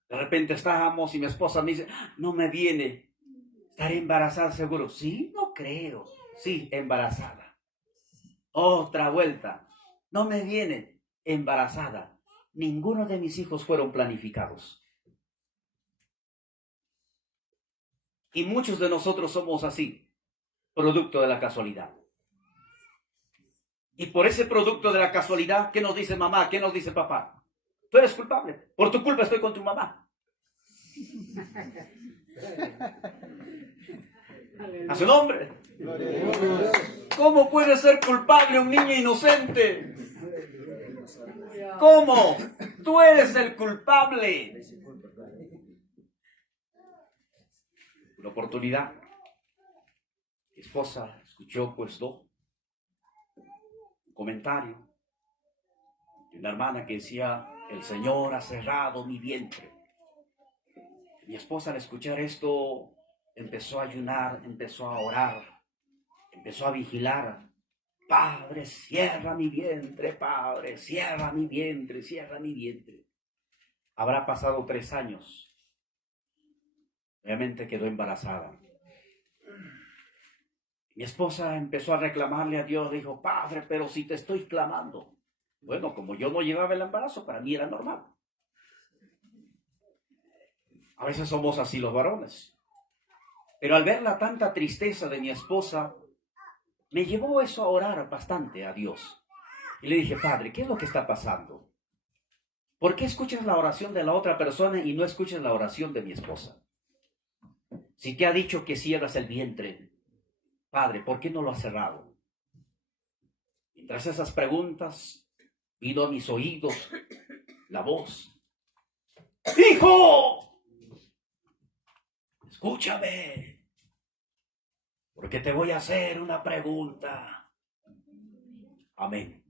De repente estábamos y mi esposa me dice, no me viene, estaré embarazada seguro. Sí, no creo. Sí, embarazada. Otra vuelta, no me viene, embarazada. Ninguno de mis hijos fueron planificados. Y muchos de nosotros somos así, producto de la casualidad. Y por ese producto de la casualidad, ¿qué nos dice mamá? ¿Qué nos dice papá? Tú eres culpable. Por tu culpa estoy con tu mamá. A su nombre. ¿Cómo puede ser culpable un niño inocente? ¿Cómo? Tú eres el culpable. Una oportunidad. Mi esposa escuchó un comentario de una hermana que decía, el Señor ha cerrado mi vientre. Mi esposa al escuchar esto empezó a ayunar, empezó a orar, empezó a vigilar. Padre, cierra mi vientre, Padre, cierra mi vientre, cierra mi vientre. Habrá pasado 3 años. Obviamente quedó embarazada. Mi esposa empezó a reclamarle a Dios, dijo, Padre, pero si te estoy clamando. Bueno, como yo no llevaba el embarazo, para mí era normal. A veces somos así los varones. Pero al ver la tanta tristeza de mi esposa, me llevó eso a orar bastante a Dios. Y le dije, Padre, ¿qué es lo que está pasando? ¿Por qué escuchas la oración de la otra persona y no escuchas la oración de mi esposa? Si te ha dicho que cierras el vientre, Padre, ¿por qué no lo has cerrado? Mientras esas preguntas, vino a mis oídos la voz. ¡Hijo! Escúchame, porque te voy a hacer una pregunta. Amén.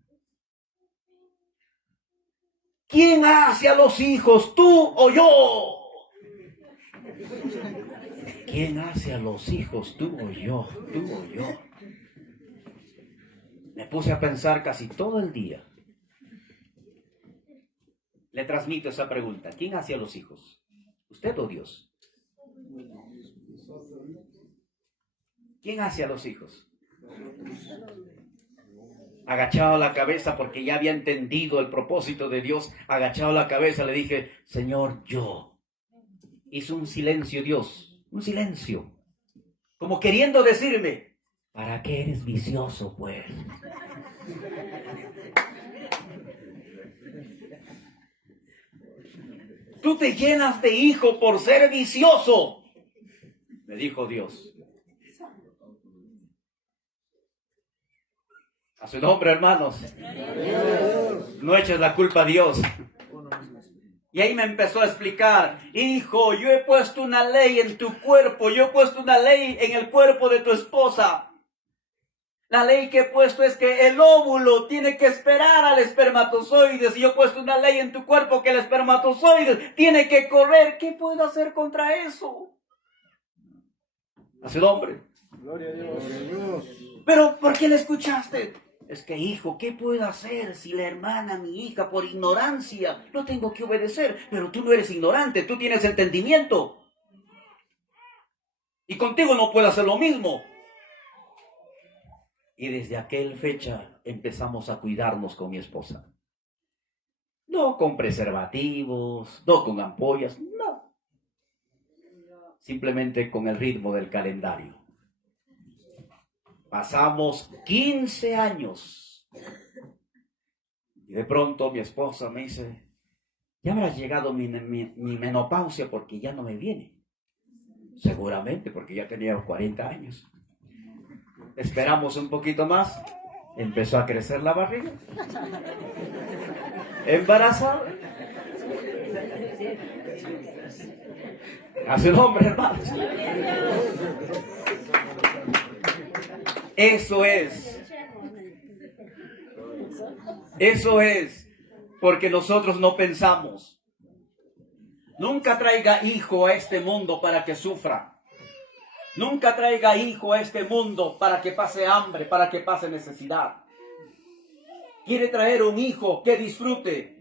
¿Quién hace a los hijos, tú o yo? ¿Quién hace a los hijos, tú o yo? Tú o yo. Me puse a pensar casi todo el día. Le transmito esa pregunta. ¿Quién hace a los hijos? ¿Usted o Dios? ¿Quién hace a los hijos? Agachado la cabeza porque ya había entendido el propósito de Dios. Agachado la cabeza le dije, Señor, yo. Hizo un silencio Dios, un silencio. Como queriendo decirme, ¿para qué eres vicioso, pues? Tú te llenas de hijo por ser vicioso, me dijo Dios. A su nombre, hermanos. No eches la culpa a Dios. Y ahí me empezó a explicar, hijo, yo he puesto una ley en tu cuerpo, yo he puesto una ley en el cuerpo de tu esposa. La ley que he puesto es que el óvulo tiene que esperar al espermatozoide. Si yo he puesto una ley en tu cuerpo que el espermatozoide tiene que correr, ¿qué puedo hacer contra eso? A su nombre. Gloria a Dios. Pero, ¿por qué le escuchaste? Es que, hijo, ¿qué puedo hacer si la hermana, mi hija, por ignorancia, no tengo que obedecer? Pero tú no eres ignorante, tú tienes entendimiento. Y contigo no puedo hacer lo mismo. Y desde aquella fecha empezamos a cuidarnos con mi esposa. No con preservativos, no con ampollas, no. Simplemente con el ritmo del calendario. Pasamos 15 años. Y de pronto mi esposa me dice, ya habrá llegado mi menopausia porque ya no me viene. Seguramente, porque ya tenía 40 años. Esperamos un poquito más. Empezó a crecer la barriga. Embarazada. A su nombre, hermanos. Eso es porque nosotros no pensamos. Nunca traiga hijo a este mundo para que sufra. Nunca traiga hijo a este mundo para que pase hambre, para que pase necesidad. Quiere traer un hijo que disfrute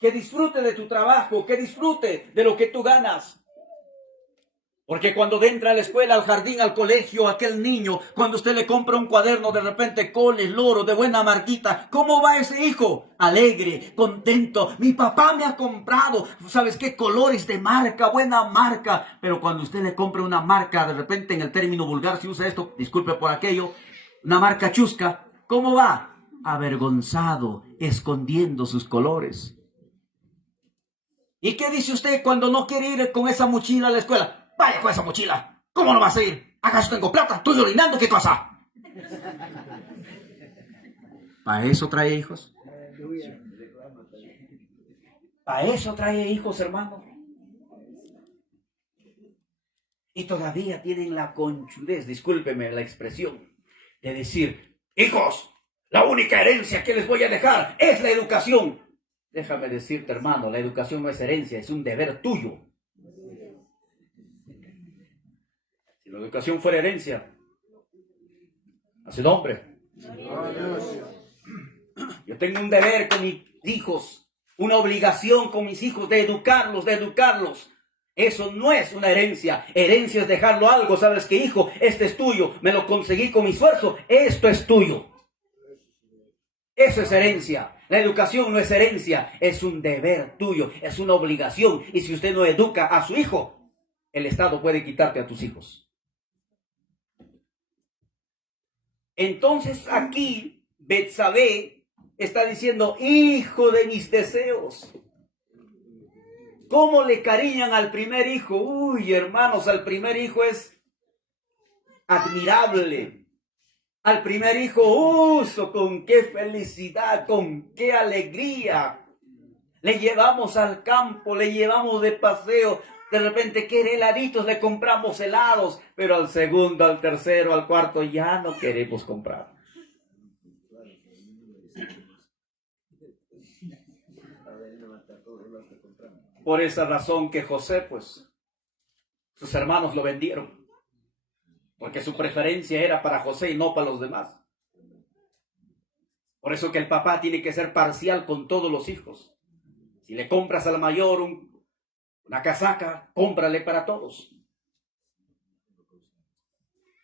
de tu trabajo, que disfrute de lo que tú ganas. Porque cuando entra a la escuela, al jardín, al colegio, aquel niño, cuando usted le compra un cuaderno, de repente Coles, Loro, de buena marquita, ¿cómo va ese hijo? Alegre, contento. Mi papá me ha comprado, ¿sabes qué? Colores de marca, buena marca. Pero cuando usted le compra una marca, de repente en el término vulgar se usa esto, disculpe por aquello, una marca chusca, ¿cómo va? Avergonzado, escondiendo sus colores. ¿Y qué dice usted cuando no quiere ir con esa mochila a la escuela? Vaya con esa mochila. ¿Cómo no vas a ir? ¿Acaso tengo plata? Estoy orinando, ¿qué cosa? ¿Para eso trae hijos? ¿Para eso trae hijos, hermano? Y todavía tienen la conchudez, discúlpeme la expresión, de decir, hijos, la única herencia que les voy a dejar es la educación. Déjame decirte, hermano, la educación no es herencia, es un deber tuyo. Si la educación fuera herencia, hace nombre. Yo tengo un deber con mis hijos, una obligación con mis hijos de educarlos. Eso no es una herencia. Herencia es dejarlo algo. ¿Sabes qué, hijo? Este es tuyo. Me lo conseguí con mi esfuerzo. Esto es tuyo. Eso es herencia. La educación no es herencia. Es un deber tuyo. Es una obligación. Y si usted no educa a su hijo, el Estado puede quitarte a tus hijos. Entonces aquí Betsabé está diciendo, hijo de mis deseos. ¿Cómo le cariñan al primer hijo? Uy, hermanos, al primer hijo es admirable. Al primer hijo, con qué felicidad, con qué alegría. Le llevamos al campo, le llevamos de paseo. De repente quiere heladitos, le compramos helados. Pero al segundo, al tercero, al cuarto ya no queremos comprar. Por esa razón que José, pues, sus hermanos lo vendieron. Porque su preferencia era para José y no para los demás. Por eso que el papá tiene que ser parcial con todos los hijos. Si le compras al mayor una casaca, cómprale para todos.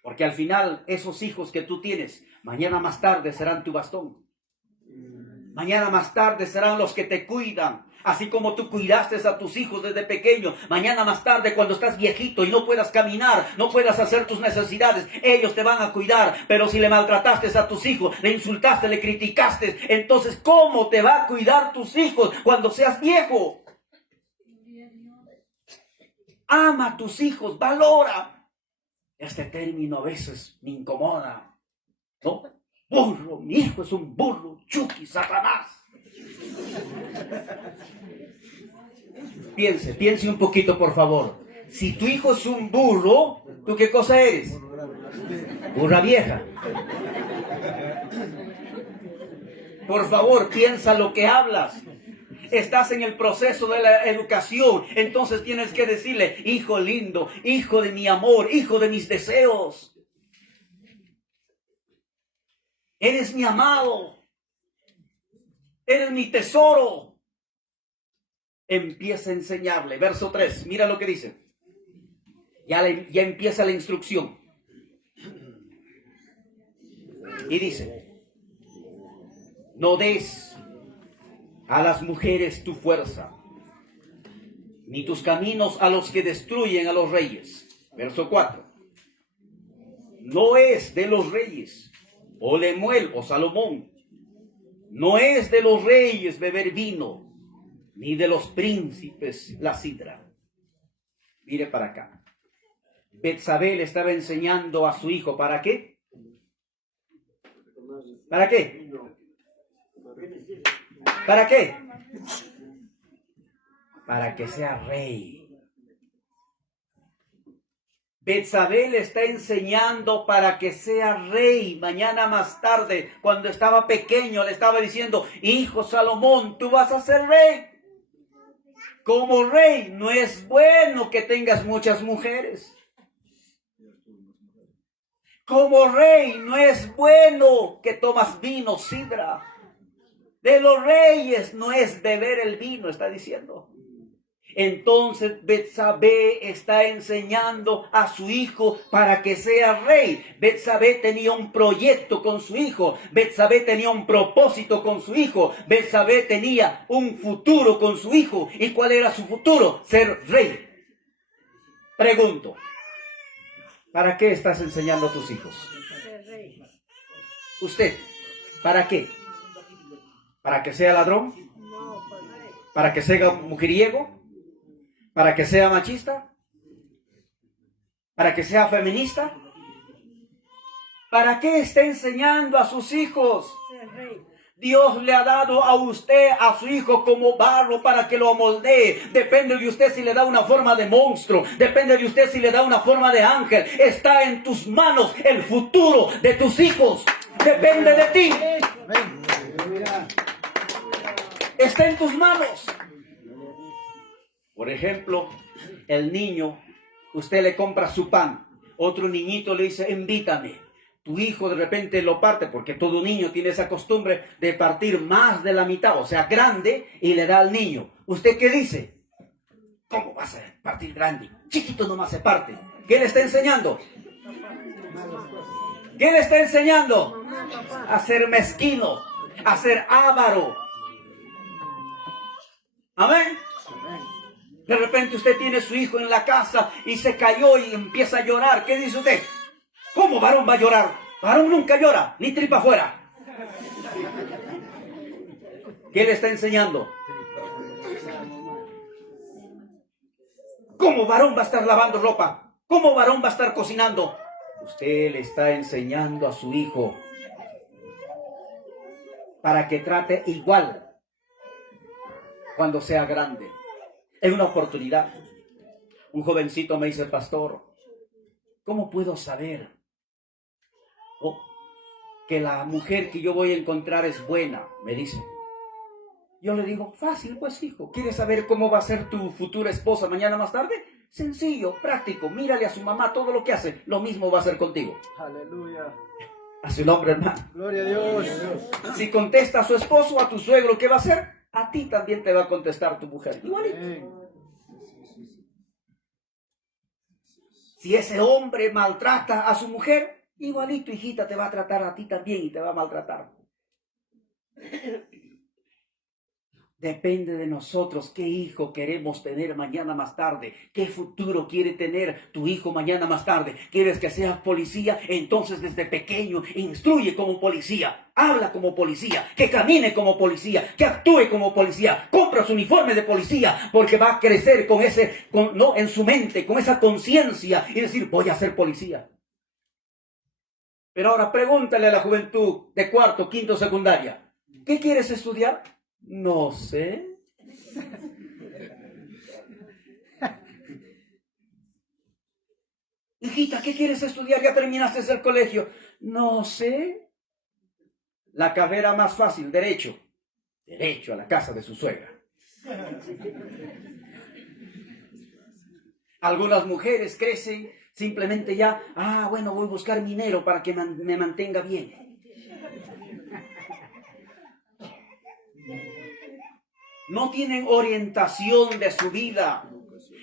Porque al final, esos hijos que tú tienes, mañana más tarde serán tu bastón. Mañana más tarde serán los que te cuidan. Así como tú cuidaste a tus hijos desde pequeño, mañana más tarde cuando estás viejito y no puedas caminar, no puedas hacer tus necesidades, ellos te van a cuidar. Pero si le maltrataste a tus hijos, le insultaste, le criticaste, entonces ¿cómo te va a cuidar tus hijos cuando seas viejo? Ama a tus hijos, valora. Este término a veces me incomoda, ¿no? Burro, mi hijo es un burro, Chucky, Satanás. Piense un poquito, por favor. Si tu hijo es un burro, ¿tú qué cosa eres? Burra vieja. Por favor, piensa lo que hablas. Estás en el proceso de la educación, entonces tienes que decirle, hijo lindo, hijo de mi amor, hijo de mis deseos. Eres mi amado. Eres mi tesoro. Empieza a enseñarle. Verso 3, mira lo que dice. Ya empieza la instrucción. Y dice, no des a las mujeres tu fuerza, ni tus caminos a los que destruyen a los reyes. Verso 4. No es de los reyes, o Lemuel, o Salomón. No es de los reyes beber vino, ni de los príncipes la sidra. Mire para acá. Betsabé le estaba enseñando a su hijo, ¿para qué? ¿Para qué? ¿Para qué? Para que sea rey. Betsabé le está enseñando para que sea rey. Mañana más tarde, cuando estaba pequeño, le estaba diciendo, hijo Salomón, tú vas a ser rey. Como rey, no es bueno que tengas muchas mujeres. Como rey no es bueno que tomas vino, sidra. De los reyes no es beber el vino, está diciendo. Entonces Betsabé está enseñando a su hijo para que sea rey. Betsabé tenía un proyecto con su hijo. Betsabé tenía un propósito con su hijo. Betsabé tenía un futuro con su hijo. ¿Y cuál era su futuro? Ser rey. Pregunto, ¿para qué estás enseñando a tus hijos? Usted, ¿para qué? ¿Para que sea ladrón? ¿Para que sea mujeriego? ¿Para que sea machista? ¿Para que sea feminista? ¿Para qué está enseñando a sus hijos? Dios le ha dado a usted, a su hijo, como barro para que lo amoldee. Depende de usted si le da una forma de monstruo. Depende de usted si le da una forma de ángel. Está en tus manos el futuro de tus hijos. Depende de ti. Está en tus manos. Por ejemplo, el niño, usted le compra su pan. Otro niñito le dice, invítame. Tu hijo de repente lo parte, porque todo niño tiene esa costumbre de partir más de la mitad, o sea, grande, y le da al niño. ¿Usted qué dice? ¿Cómo vas a partir grande? Chiquito nomás se parte. ¿Qué le está enseñando? ¿Qué le está enseñando? A ser mezquino, a ser avaro. Amén. De repente usted tiene su hijo en la casa y se cayó y empieza a llorar. ¿Qué dice usted? ¿Cómo varón va a llorar? Varón nunca llora, ni tripa afuera. ¿Qué le está enseñando? ¿Cómo varón va a estar lavando ropa? ¿Cómo varón va a estar cocinando? Usted le está enseñando a su hijo para que trate igual cuando sea grande. Es una oportunidad. Un jovencito me dice, pastor, ¿cómo puedo saber que la mujer que yo voy a encontrar es buena? Me dice. Yo le digo, fácil pues, hijo. ¿Quieres saber cómo va a ser tu futura esposa mañana más tarde? Sencillo, práctico. Mírale a su mamá todo lo que hace. Lo mismo va a hacer contigo. Aleluya. A su nombre, hermano. Gloria a Dios. Si contesta a su esposo, a tu suegro, ¿qué va a hacer? A ti también te va a contestar tu mujer. Igualito. Si ese hombre maltrata a su mujer, igualito, hijita, te va a tratar a ti también y te va a maltratar. Depende de nosotros qué hijo queremos tener mañana más tarde. ¿Qué futuro quiere tener tu hijo mañana más tarde? ¿Quieres que seas policía? Entonces desde pequeño instruye como policía. Habla como policía. Que camine como policía. Que actúe como policía. Compra su uniforme de policía. Porque va a crecer con ese, en su mente, con esa conciencia. Y decir, voy a ser policía. Pero ahora pregúntale a la juventud de cuarto, quinto, secundaria. ¿Qué quieres estudiar? No sé. Hijita, ¿qué quieres estudiar? ¿Ya terminaste el colegio? No sé. La carrera más fácil, derecho. Derecho a la casa de su suegra. Algunas mujeres crecen simplemente ya, bueno, voy a buscar dinero para que me mantenga bien. No tienen orientación de su vida.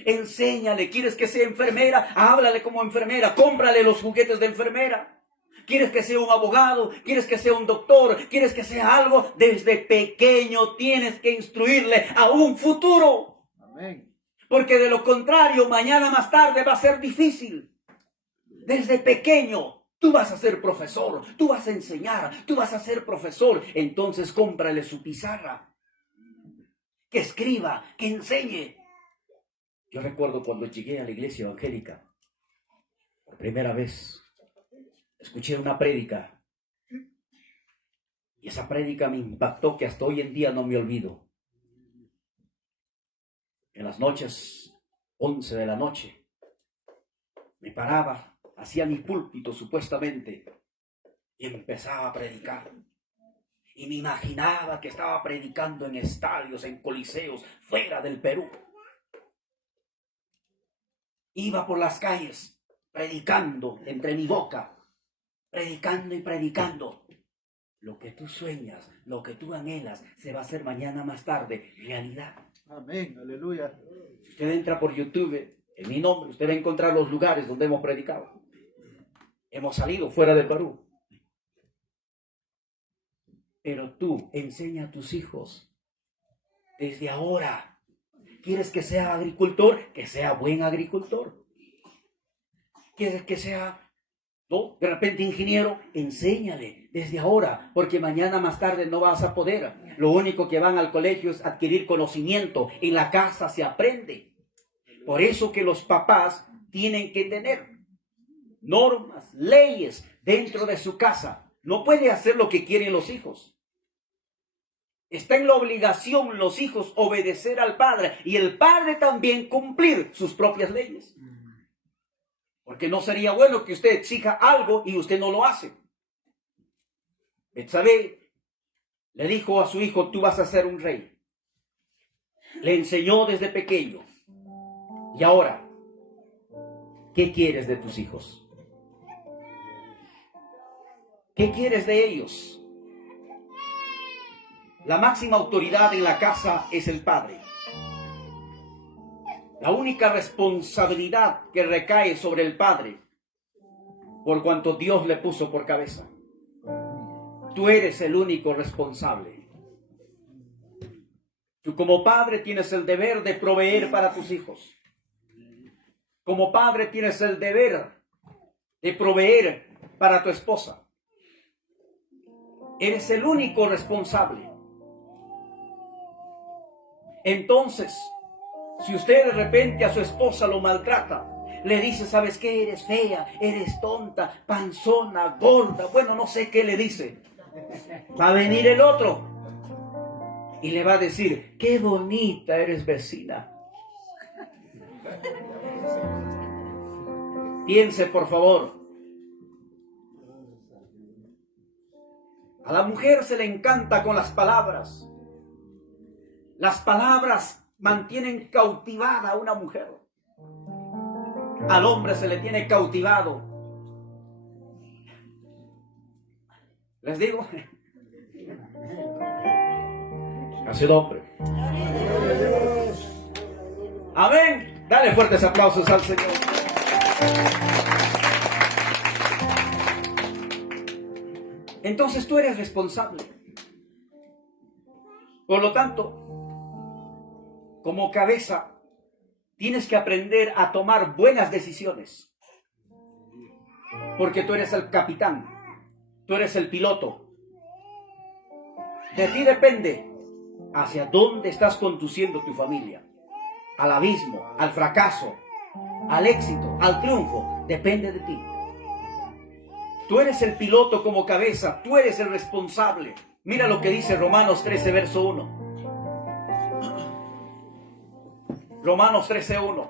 Enséñale. ¿Quieres que sea enfermera? Háblale como enfermera. Cómprale los juguetes de enfermera. ¿Quieres que sea un abogado? ¿Quieres que sea un doctor? ¿Quieres que sea algo? Desde pequeño tienes que instruirle a un futuro. Amén. Porque de lo contrario, mañana más tarde va a ser difícil. Desde pequeño, tú vas a ser profesor. Tú vas a enseñar. Tú vas a ser profesor. Entonces cómprale su pizarra. Que escriba, que enseñe. Yo recuerdo cuando llegué a la iglesia evangélica, por primera vez, escuché una prédica. Y esa prédica me impactó que hasta hoy en día no me olvido. En las noches, 11 de la noche, me paraba, hacía mi púlpito supuestamente, y empezaba a predicar. Y me imaginaba que estaba predicando en estadios, en coliseos, fuera del Perú. Iba por las calles, predicando entre mi boca. predicando y predicando. Lo que tú sueñas, lo que tú anhelas, se va a hacer mañana más tarde realidad. Amén, aleluya. Si usted entra por YouTube, en mi nombre, usted va a encontrar los lugares donde hemos predicado. Hemos salido fuera del Perú. Pero tú enseña a tus hijos desde ahora. ¿Quieres que sea agricultor? Que sea buen agricultor. ¿Quieres que sea, no, de repente ingeniero? Enséñale desde ahora, porque mañana más tarde no vas a poder. Lo único que van al colegio es adquirir conocimiento. En la casa se aprende. Por eso que los papás tienen que tener normas, leyes dentro de su casa. No puede hacer lo que quieren los hijos. Está en la obligación los hijos obedecer al padre y el padre también cumplir sus propias leyes. Porque no sería bueno que usted exija algo y usted no lo hace. Betsabé le dijo a su hijo, tú vas a ser un rey. Le enseñó desde pequeño. Y ahora, ¿qué quieres de tus hijos? ¿Qué quieres de ellos? La máxima autoridad en la casa es el padre. La única responsabilidad que recae sobre el padre, por cuanto Dios le puso por cabeza. Tú eres el único responsable. Tú como padre tienes el deber de proveer para tus hijos. Como padre tienes el deber de proveer para tu esposa. Eres el único responsable. Entonces, si usted de repente a su esposa lo maltrata, le dice, ¿sabes qué? Eres fea, eres tonta, panzona, gorda, bueno, no sé qué le dice. Va a venir el otro y le va a decir, qué bonita eres, vecina. Piense, por favor. A la mujer se le encanta con las palabras. Las palabras mantienen cautivada a una mujer. Al hombre se le tiene cautivado. Les digo, ha sido hombre. Amén. Dale fuertes aplausos al Señor. Entonces tú eres responsable. Por lo tanto, como cabeza, tienes que aprender a tomar buenas decisiones. Porque tú eres el capitán. Tú eres el piloto. De ti depende hacia dónde estás conduciendo tu familia. Al abismo, al fracaso, al éxito, al triunfo. Depende de ti. Tú eres el piloto como cabeza. Tú eres el responsable. Mira lo que dice Romanos 13, verso 1. Romanos 13:1.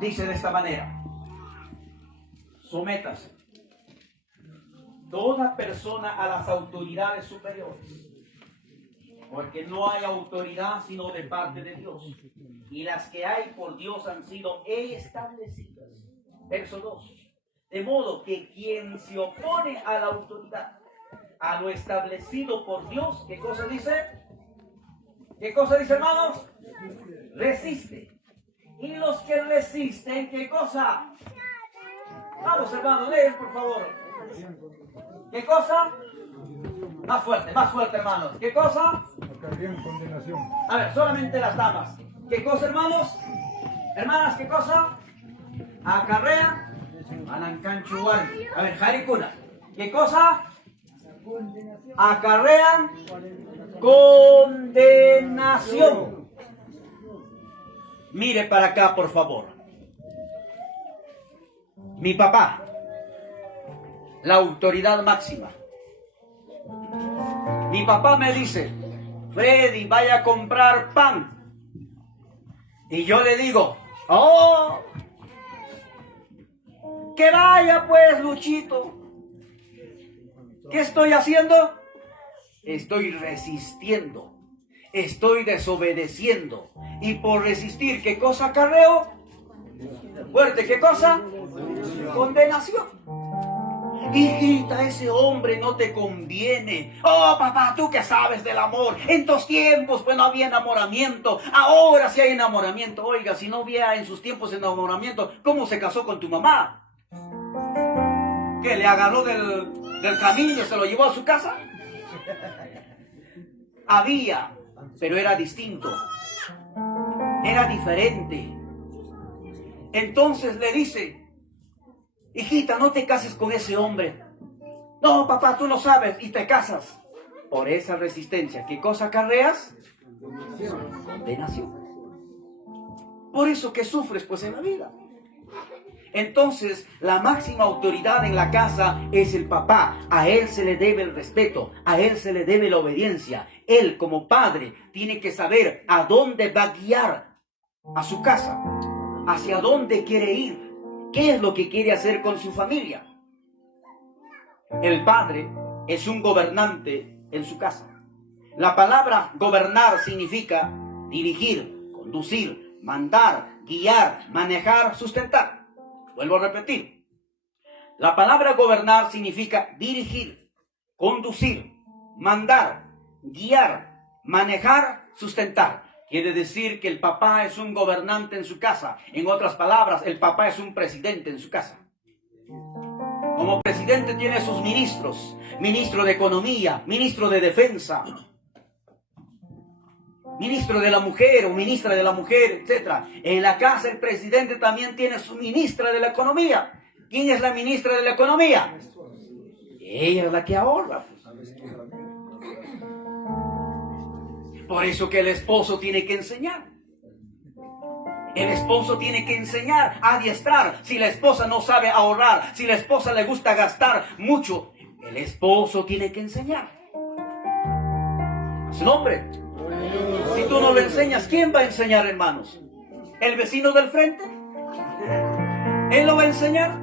Dice de esta manera: sométase toda persona a las autoridades superiores, porque no hay autoridad sino de parte de Dios, y las que hay por Dios han sido establecidas. Verso 2. De modo que quien se opone a la autoridad, a lo establecido por Dios, ¿qué cosa dice? ¿Qué cosa dice, hermanos? Resiste. Y los que resisten, ¿qué cosa? Vamos, hermanos, leen, por favor. ¿Qué cosa? Más fuerte, hermanos. ¿Qué cosa? A ver, solamente las damas. ¿Qué cosa, hermanos? Hermanas, ¿qué cosa? Acarrea. Anancanchuan. A ver, Harikuna. ¿Qué cosa? Acarrean condenación. Mire para acá, por favor. Mi papá, la autoridad máxima. Mi papá me dice, Freddy, vaya a comprar pan. Y yo le digo, oh, que vaya pues, Luchito. ¿Qué estoy haciendo? Estoy resistiendo. estoy desobedeciendo. Y por resistir, ¿qué cosa acarreo? Fuerte, ¿qué cosa? Condenación. Hijita, ese hombre no te conviene. Oh, papá, tú que sabes del amor. En tus tiempos, pues no había enamoramiento. Ahora sí hay enamoramiento. Oiga, si no había en sus tiempos enamoramiento, ¿cómo se casó con tu mamá? ¿Que le agarró del camino y se lo llevó a su casa? Había, pero era distinto. Era diferente. Entonces le dice: hijita, no te cases con ese hombre. No, papá, tú no sabes, y te casas. Por esa resistencia, ¿qué cosa acarreas? Condenación. Por eso que sufres, pues, en la vida. Entonces, la máxima autoridad en la casa es el papá. A él se le debe el respeto, a él se le debe la obediencia. Él, como padre, tiene que saber a dónde va a guiar a su casa, hacia dónde quiere ir, qué es lo que quiere hacer con su familia. El padre es un gobernante en su casa. La palabra gobernar significa dirigir, conducir, mandar, guiar, manejar, sustentar. Vuelvo a repetir. La palabra gobernar significa dirigir, conducir, mandar, guiar, manejar, sustentar. Quiere decir que el papá es un gobernante en su casa. En otras palabras, el papá es un presidente en su casa. Como presidente tiene sus ministros: ministro de Economía, ministro de Defensa, ministro de la Mujer o ministra de la Mujer, etc. En la casa el presidente también tiene su ministra de la Economía. ¿Quién es la ministra de la Economía? Ella es la que ahorra. Por eso que el esposo tiene que enseñar. El esposo tiene que enseñar, adiestrar. Si la esposa no sabe ahorrar, si la esposa le gusta gastar mucho, el esposo tiene que enseñar. A su nombre. Si tú no le enseñas, ¿quién va a enseñar, hermanos? ¿El vecino del frente? ¿Él lo va a enseñar?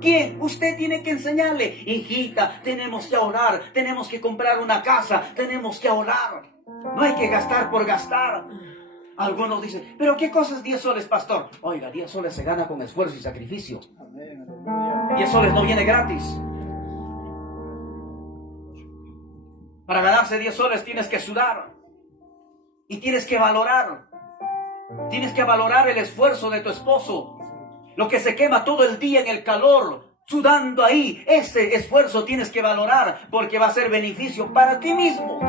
¿Quién? Usted tiene que enseñarle. Hijita, tenemos que ahorrar, tenemos que comprar una casa, tenemos que ahorrar. No hay que gastar por gastar. Algunos dicen: ¿pero qué cosas 10 soles, pastor? Oiga, 10 soles se gana con esfuerzo y sacrificio. 10 soles no viene gratis. Para ganarse 10 soles tienes que sudar. Y tienes que valorar. Tienes que valorar el esfuerzo de tu esposo. Lo que se quema todo el día en el calor, sudando ahí. Ese esfuerzo tienes que valorar, porque va a ser beneficio para ti mismo.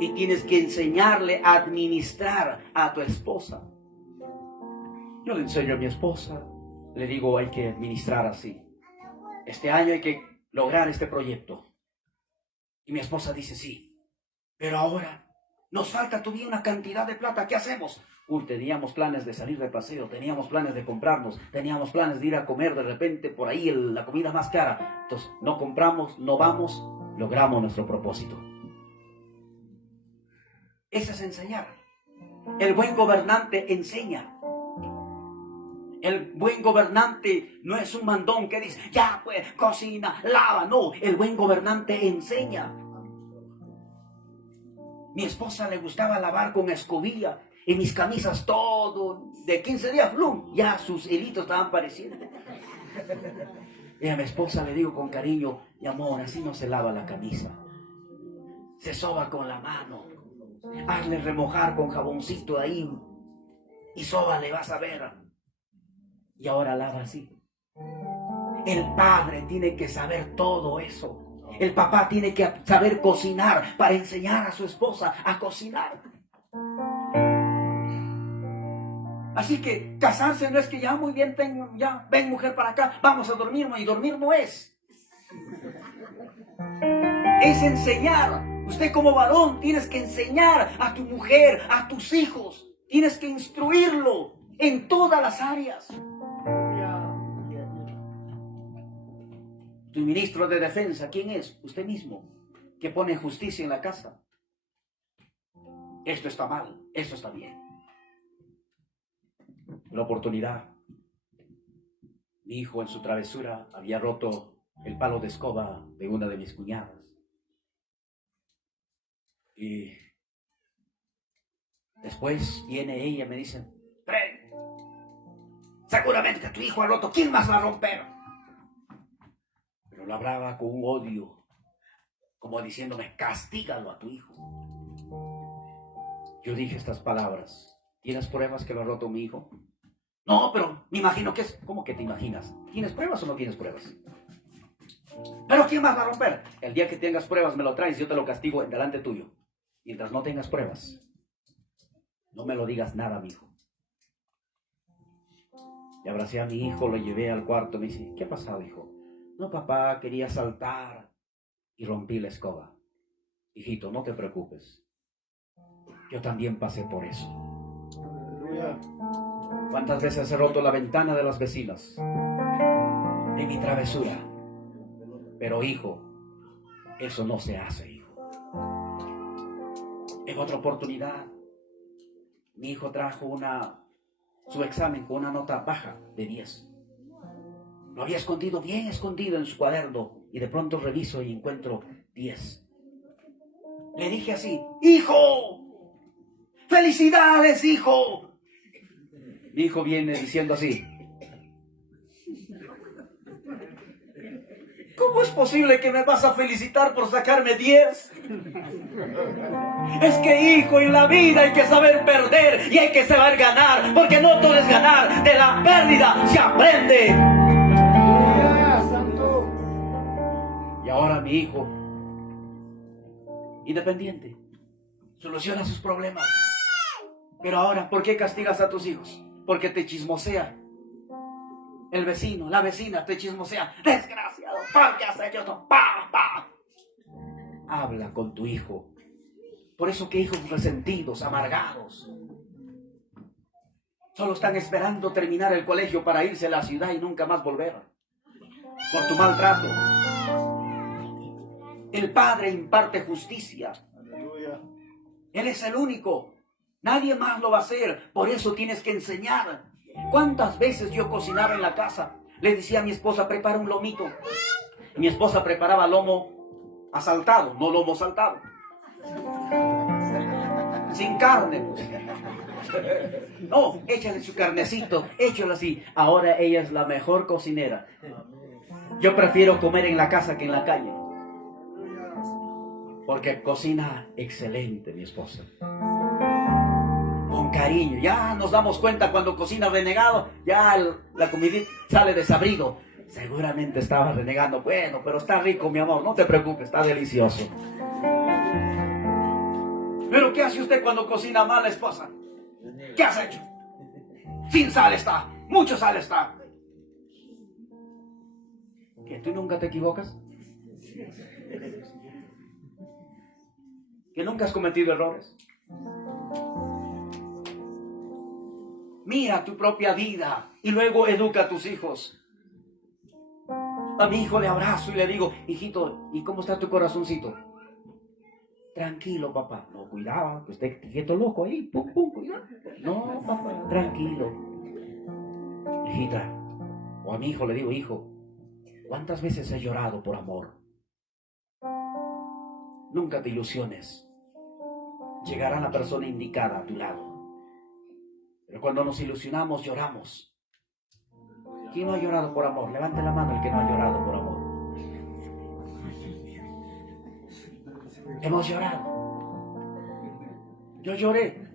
Y tienes que enseñarle a administrar a tu esposa. Yo le enseño a mi esposa, le digo: hay que administrar así. Este año hay que lograr este proyecto. Y mi esposa dice: sí, pero ahora nos falta todavía una cantidad de plata. ¿Qué hacemos? Uy, teníamos planes de salir de paseo, teníamos planes de comprarnos, teníamos planes de ir a comer de repente por ahí la comida más cara. Entonces, no compramos, no vamos, logramos nuestro propósito. Eso es enseñar. El buen gobernante enseña. El buen gobernante no es un mandón que dice: ya pues, cocina, lava. No, el buen gobernante enseña. Mi esposa le gustaba lavar con escobilla. Y mis camisas todo, de 15 días, ¡flum!, ya sus hilitos estaban apareciendo. Y a mi esposa le digo con cariño: mi amor, así no se lava la camisa. Se soba con la mano. Hazle remojar con jaboncito ahí. Y sóbale, vas a ver. Y ahora lava así. El padre tiene que saber todo eso. El papá tiene que saber cocinar para enseñar a su esposa a cocinar. Así que casarse no es que ya muy bien, ya ven mujer para acá, vamos a dormir, y dormir no es. Es enseñar. Usted como varón tienes que enseñar a tu mujer, a tus hijos. Tienes que instruirlo en todas las áreas. Tu ministro de defensa, ¿quién es? Usted mismo, que pone justicia en la casa. Esto está mal, esto está bien. Una oportunidad. Mi hijo en su travesura había roto el palo de escoba de una de mis cuñadas. Y Después viene ella y me dice, Fred, seguramente tu hijo ha roto, ¿quién más va a romper? Pero lo hablaba con un odio, como diciéndome, castígalo a tu hijo. Yo dije estas palabras, ¿tienes pruebas que lo ha roto mi hijo? No, pero me imagino que es. ¿Cómo que te imaginas? ¿Tienes pruebas o no tienes pruebas? ¿Pero quién más va a romper? El día que tengas pruebas me lo traes, yo te lo castigo en delante tuyo. Mientras no tengas pruebas, no me lo digas nada, mi hijo. Y abracé a mi hijo, lo llevé al cuarto, me dice, ¿qué ha pasado, hijo? No, papá, quería saltar y rompí la escoba. Hijito, no te preocupes. Yo también pasé por eso. ¿Cuántas veces he roto la ventana de las vecinas? De mi travesura. Pero hijo, eso no se hace, hijo. En otra oportunidad, mi hijo trajo su examen con una nota baja de 10. Lo había escondido, bien escondido en su cuaderno, y de pronto reviso y encuentro 10. Le dije así, ¡hijo! ¡Felicidades, hijo! Mi hijo viene diciendo así, ¿cómo es posible que me vas a felicitar por sacarme 10? Es que, hijo, en la vida hay que saber perder y hay que saber ganar, porque no todo es ganar. De la pérdida se aprende. Y ahora mi hijo, independiente, soluciona sus problemas. Pero ahora, ¿por qué castigas a tus hijos? Porque te chismosea. El vecino, la vecina te chismosea. Desgraciado, ¿qué has hecho esto? ¡Pa, pa! Habla con tu hijo. Por eso que hijos resentidos, amargados, solo están esperando terminar el colegio para irse a la ciudad y nunca más volver. Por tu maltrato. El Padre imparte justicia. Él es el único. Nadie más lo va a hacer. Por eso tienes que enseñar. ¿Cuántas veces yo cocinaba en la casa? Le decía a mi esposa, prepara un lomito. Mi esposa preparaba lomo asaltado, no lomo saltado. Sin carne, pues. No, échale su carnecito, échalo así. Ahora ella es la mejor cocinera. Yo prefiero comer en la casa que en la calle. Porque cocina excelente mi esposa. Con cariño, ya nos damos cuenta cuando cocina renegado, ya la comida sale desabrido. Seguramente estaba renegando, bueno, pero está rico, mi amor, no te preocupes, está delicioso. Pero ¿qué hace usted cuando cocina mal, esposa? ¿Qué has hecho? Sin sal está, mucho sal está. ¿Que tú nunca te equivocas? ¿Que nunca has cometido errores? Mira tu propia vida y luego educa a tus hijos. A mi hijo le abrazo y le digo, hijito, ¿y cómo está tu corazoncito? Tranquilo, papá. No, cuidado, que usted quieto loco ahí. Pum, pum, cuidado. No, papá, tranquilo. Hijita, o a mi hijo le digo, hijo, ¿cuántas veces he llorado por amor? Nunca te ilusiones. Llegará la persona indicada a tu lado. Pero cuando nos ilusionamos, lloramos. ¿Quién no ha llorado por amor? Levante la mano el que no ha llorado por amor. Hemos llorado. Yo lloré.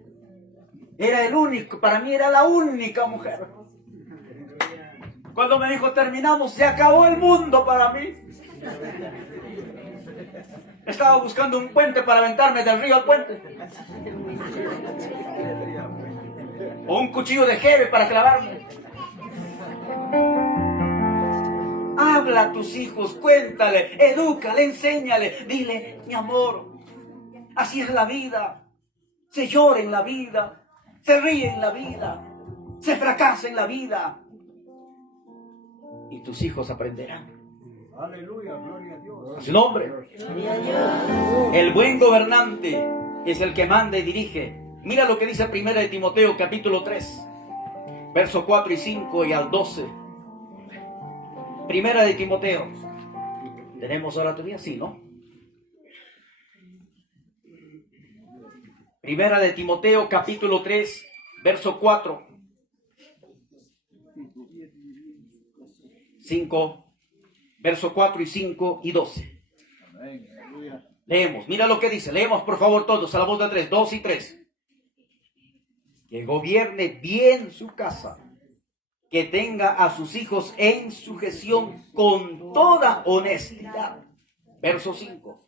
Era el único, para mí era la única mujer. Cuando me dijo terminamos, se acabó el mundo para mí. Estaba buscando un puente para aventarme del río al puente. O un cuchillo de jeve para clavarme. Habla a tus hijos, cuéntale, edúcale, enséñale. Dile, mi amor, así es la vida. Se llora en la vida, se ríe en la vida, se fracasa en la vida. Y tus hijos aprenderán. Aleluya, gloria a Dios. A su nombre. El buen gobernante es el que manda y dirige. Mira lo que dice 1 de Timoteo capítulo 3, versos 4 y 5 y al 12. 1 de Timoteo. ¿Tenemos oratoria? Sí, ¿no? 1 Primera de Timoteo, capítulo 3, verso 4. 5, verso 4 y 5 y 12. Leemos, mira lo que dice, leemos por favor todos a la voz de 3, 2 y 3. Que gobierne bien su casa, que tenga a sus hijos en sujeción con toda honestidad. Verso 5.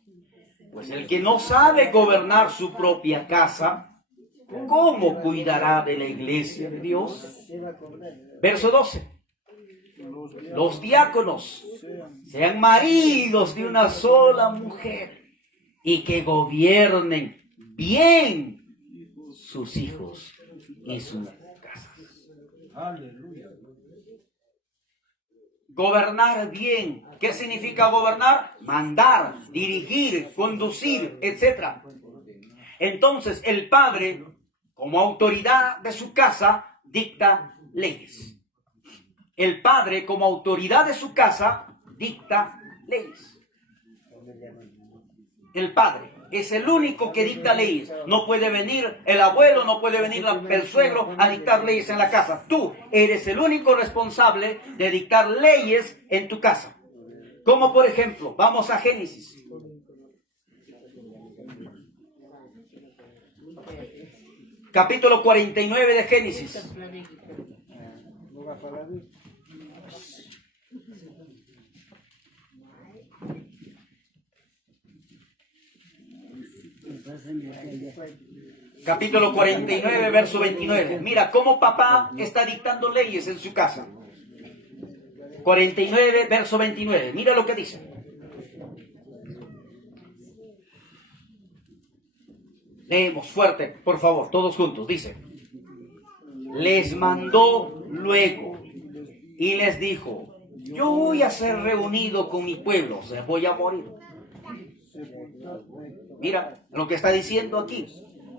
Pues el que no sabe gobernar su propia casa, ¿cómo cuidará de la iglesia de Dios? Verso 12. Los diáconos sean maridos de una sola mujer y que gobiernen bien sus hijos y sus casas. Gobernar bien. ¿Qué significa gobernar? Mandar, dirigir, conducir, etc. Entonces el padre, como autoridad de su casa, dicta leyes. El padre, como autoridad de su casa, dicta leyes. El padre es el único que dicta leyes. No puede venir el abuelo, no puede venir el suegro a dictar leyes en la casa. Tú eres el único responsable de dictar leyes en tu casa. Como por ejemplo, vamos a Génesis. Capítulo 49 de Génesis. Capítulo 49, verso 29. Mira cómo papá está dictando leyes en su casa. 49, verso 29. Mira lo que dice. Leemos fuerte, por favor, todos juntos. Dice: les mandó luego y les dijo: yo voy a ser reunido con mi pueblo, o sea, voy a morir. Mira lo que está diciendo aquí.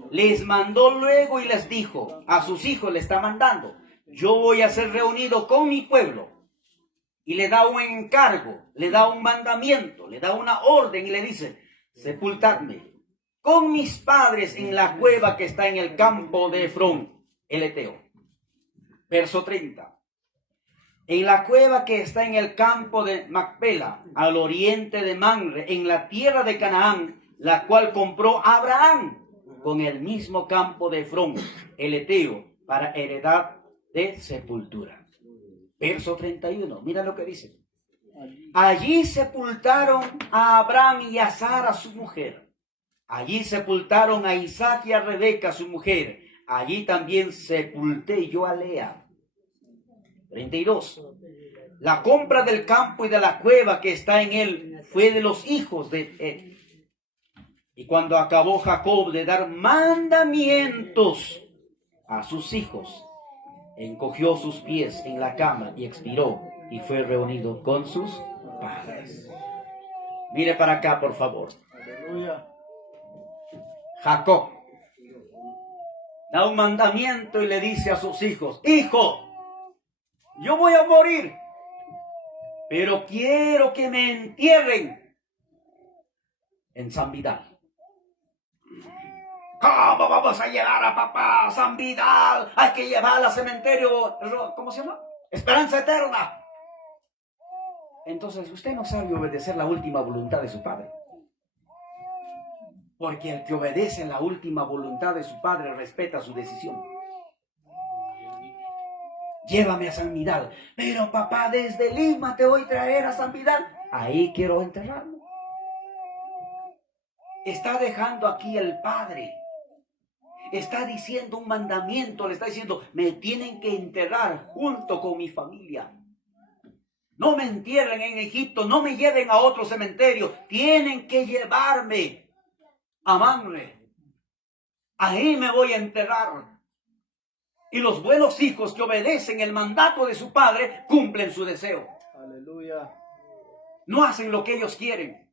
Les mandó luego y les dijo, a sus hijos le está mandando: yo voy a ser reunido con mi pueblo. Y le da un encargo, le da un mandamiento, le da una orden y le dice: sepultadme con mis padres en la cueva que está en el campo de Efrón, el Eteo. Verso 30. En la cueva que está en el campo de Macpela, al oriente de Mamre, en la tierra de Canaán, la cual compró Abraham con el mismo campo de Efrón, el Eteo, para heredad de sepultura. Verso 31, mira lo que dice. Allí sepultaron a Abraham y a Sara su mujer. Allí sepultaron a Isaac y a Rebeca su mujer. Allí también sepulté yo a Lea. 32. La compra del campo y de la cueva que está en él fue de los hijos de él. Y cuando acabó Jacob de dar mandamientos a sus hijos, encogió sus pies en la cama y expiró y fue reunido con sus padres. Mire para acá, por favor. Jacob da un mandamiento y le dice a sus hijos: hijo, yo voy a morir, pero quiero que me entierren en San Vidal. ¿Cómo vamos a llevar a papá a San Vidal? Hay que llevarla al cementerio, ¿cómo se llama? Esperanza Eterna. Entonces usted no sabe obedecer la última voluntad de su padre. Porque el que obedece la última voluntad de su padre respeta su decisión. Llévame a San Vidal. Pero papá, desde Lima te voy a traer a San Vidal. Ahí quiero enterrarme. Está dejando aquí el padre. Está diciendo un mandamiento, le está diciendo: me tienen que enterrar junto con mi familia. No me entierren en Egipto, no me lleven a otro cementerio. Tienen que llevarme a Mamre. Ahí me voy a enterrar. Y los buenos hijos que obedecen el mandato de su padre cumplen su deseo. Aleluya. No hacen lo que ellos quieren.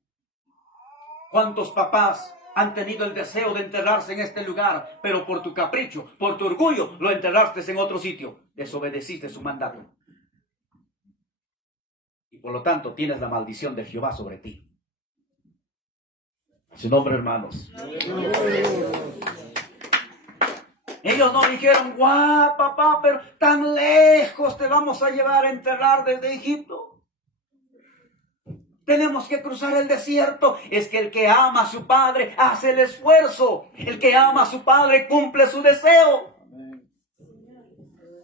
¿Cuántos papás han tenido el deseo de enterrarse en este lugar, pero por tu capricho, por tu orgullo, lo enterraste en otro sitio? Desobedeciste su mandato. Y por lo tanto tienes la maldición de Jehová sobre ti. Su nombre, hermanos. Ellos no dijeron, guau, papá, pero tan lejos te vamos a llevar a enterrar desde Egipto. Tenemos que cruzar el desierto. Es que el que ama a su padre hace el esfuerzo. El que ama a su padre cumple su deseo.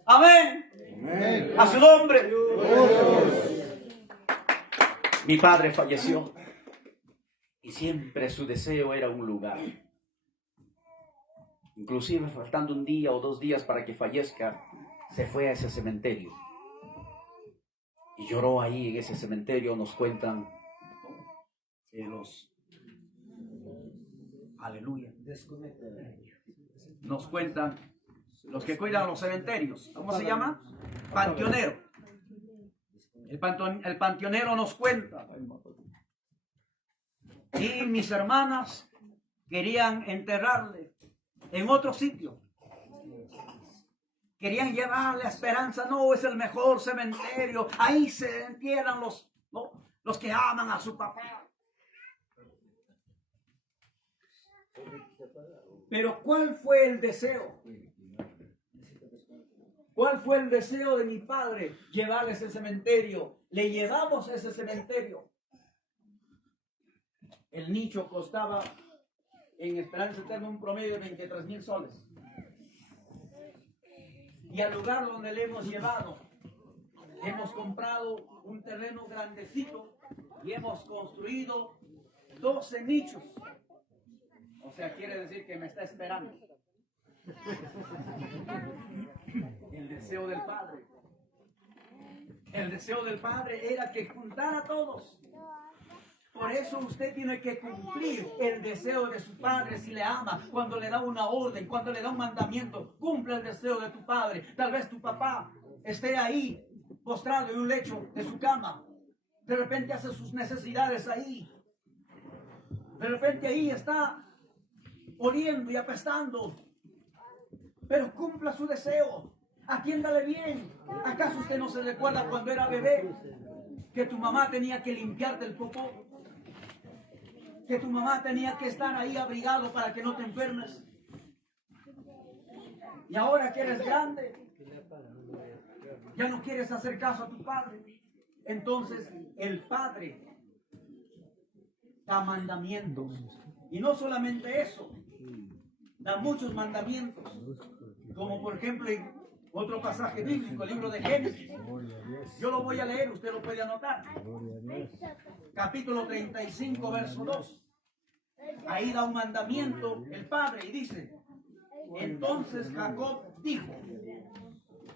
Amén. Amén. A su nombre. Mi padre falleció. Y siempre su deseo era un lugar. Inclusive faltando un día o 2 días para que fallezca, se fue a ese cementerio. Y lloró ahí en ese cementerio. Nos cuentan aleluya. Nos cuentan los que cuidan los cementerios. ¿Cómo se llama? Panteonero. El panteonero nos cuenta. Y mis hermanas querían enterrarle en otro sitio. Querían llevarle a Esperanza. No, es el mejor cementerio. Ahí se entierran los que aman a su papá. Pero ¿cuál fue el deseo? ¿Cuál fue el deseo de mi padre? Llevarle a ese cementerio. Le llevamos a ese cementerio. El nicho costaba en Esperanza Eterna un promedio de 23,000 soles. Y al lugar donde le hemos llevado, hemos comprado un terreno grandecito y hemos construido 12 nichos. O sea, quiere decir que me está esperando. El deseo del Padre. El deseo del Padre era que juntara a todos. Por eso usted tiene que cumplir el deseo de su Padre si le ama. Cuando le da una orden, cuando le da un mandamiento, cumple el deseo de tu Padre. Tal vez tu papá esté ahí, postrado en un lecho de su cama. De repente hace sus necesidades ahí. De repente ahí está oliendo y apestando. Pero cumpla su deseo. Atiéndale bien. ¿Acaso usted no se recuerda cuando era bebé que tu mamá tenía que limpiarte el popó? Que tu mamá tenía que estar ahí abrigado para que no te enfermes. Y ahora que eres grande, ya no quieres hacer caso a tu padre. Entonces el Padre da mandamientos. Y no solamente eso, da muchos mandamientos. Como por ejemplo en otro pasaje bíblico, el libro de Génesis. Yo lo voy a leer, usted lo puede anotar. Capítulo 35, verso 2. Ahí da un mandamiento el Padre y dice: entonces Jacob dijo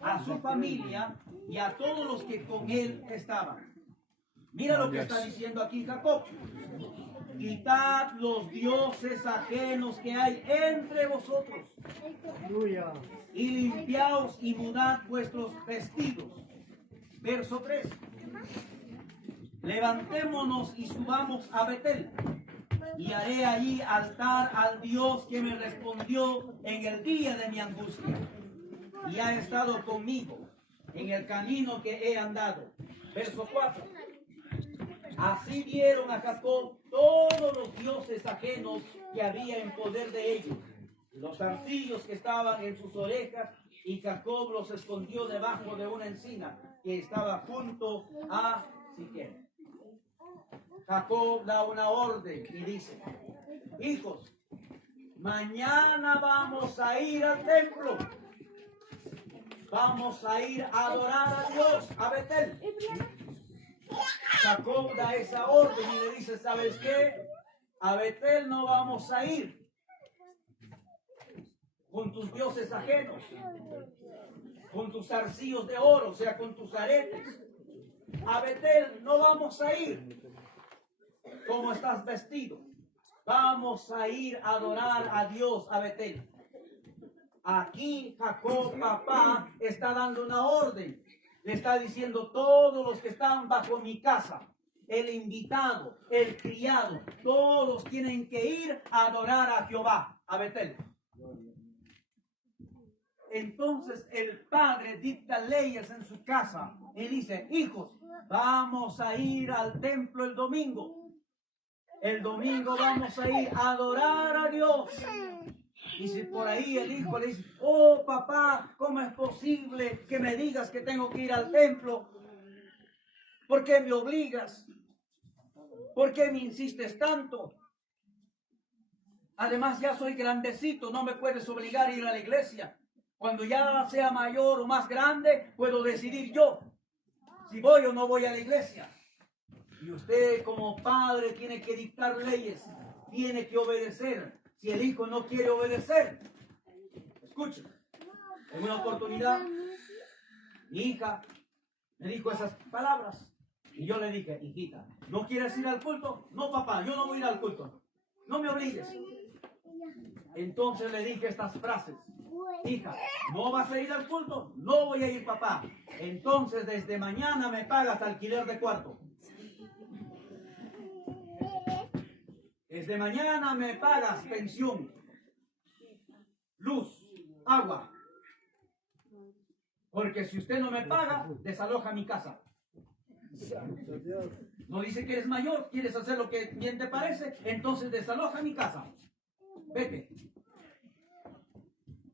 a su familia y a todos los que con él estaban. Mira lo que está diciendo aquí Jacob: quitad los dioses ajenos que hay entre vosotros y limpiaos y mudad vuestros vestidos. Verso 3. Levantémonos y subamos a Betel, y haré allí altar al Dios que me respondió en el día de mi angustia y ha estado conmigo en el camino que he andado. Verso 4. Así dieron a Jacob todos los dioses ajenos que había en poder de ellos, los zarcillos que estaban en sus orejas, y Jacob los escondió debajo de una encina que estaba junto a Siquem. Jacob da una orden y dice: hijos, mañana vamos a ir al templo. Vamos a ir a adorar a Dios, a Betel. Jacob da esa orden y le dice: ¿sabes qué? A Betel no vamos a ir con tus dioses ajenos, con tus zarcillos de oro, o sea, con tus aretes. A Betel no vamos a ir como estás vestido. Vamos a ir a adorar a Dios a Betel. Aquí Jacob, papá, está dando una orden. Le está diciendo: todos los que están bajo mi casa, el invitado, el criado, todos tienen que ir a adorar a Jehová, a Betel. Entonces el padre dicta leyes en su casa y dice: hijos, vamos a ir al templo el domingo. El domingo vamos a ir a adorar a Dios. Y si por ahí el hijo le dice, oh papá, ¿cómo es posible que me digas que tengo que ir al templo? ¿Por qué me obligas? ¿Por qué me insistes tanto? Además ya soy grandecito, no me puedes obligar a ir a la iglesia. Cuando ya sea mayor o más grande, puedo decidir yo si voy o no voy a la iglesia. Y usted como padre tiene que dictar leyes, tiene que obedecer. Si el hijo no quiere obedecer, escuche, en una oportunidad, mi hija me dijo esas palabras. Y yo le dije, hijita, ¿no quieres ir al culto? No, papá, yo no voy a ir al culto. No me obligues. Entonces le dije estas frases. Hija, ¿no vas a ir al culto? No voy a ir, papá. Entonces desde mañana me pagas alquiler de cuarto. Desde mañana me pagas pensión, luz, agua. Porque si usted no me paga, desaloja mi casa. No dice que eres mayor, quieres hacer lo que bien te parece, entonces desaloja mi casa. Vete.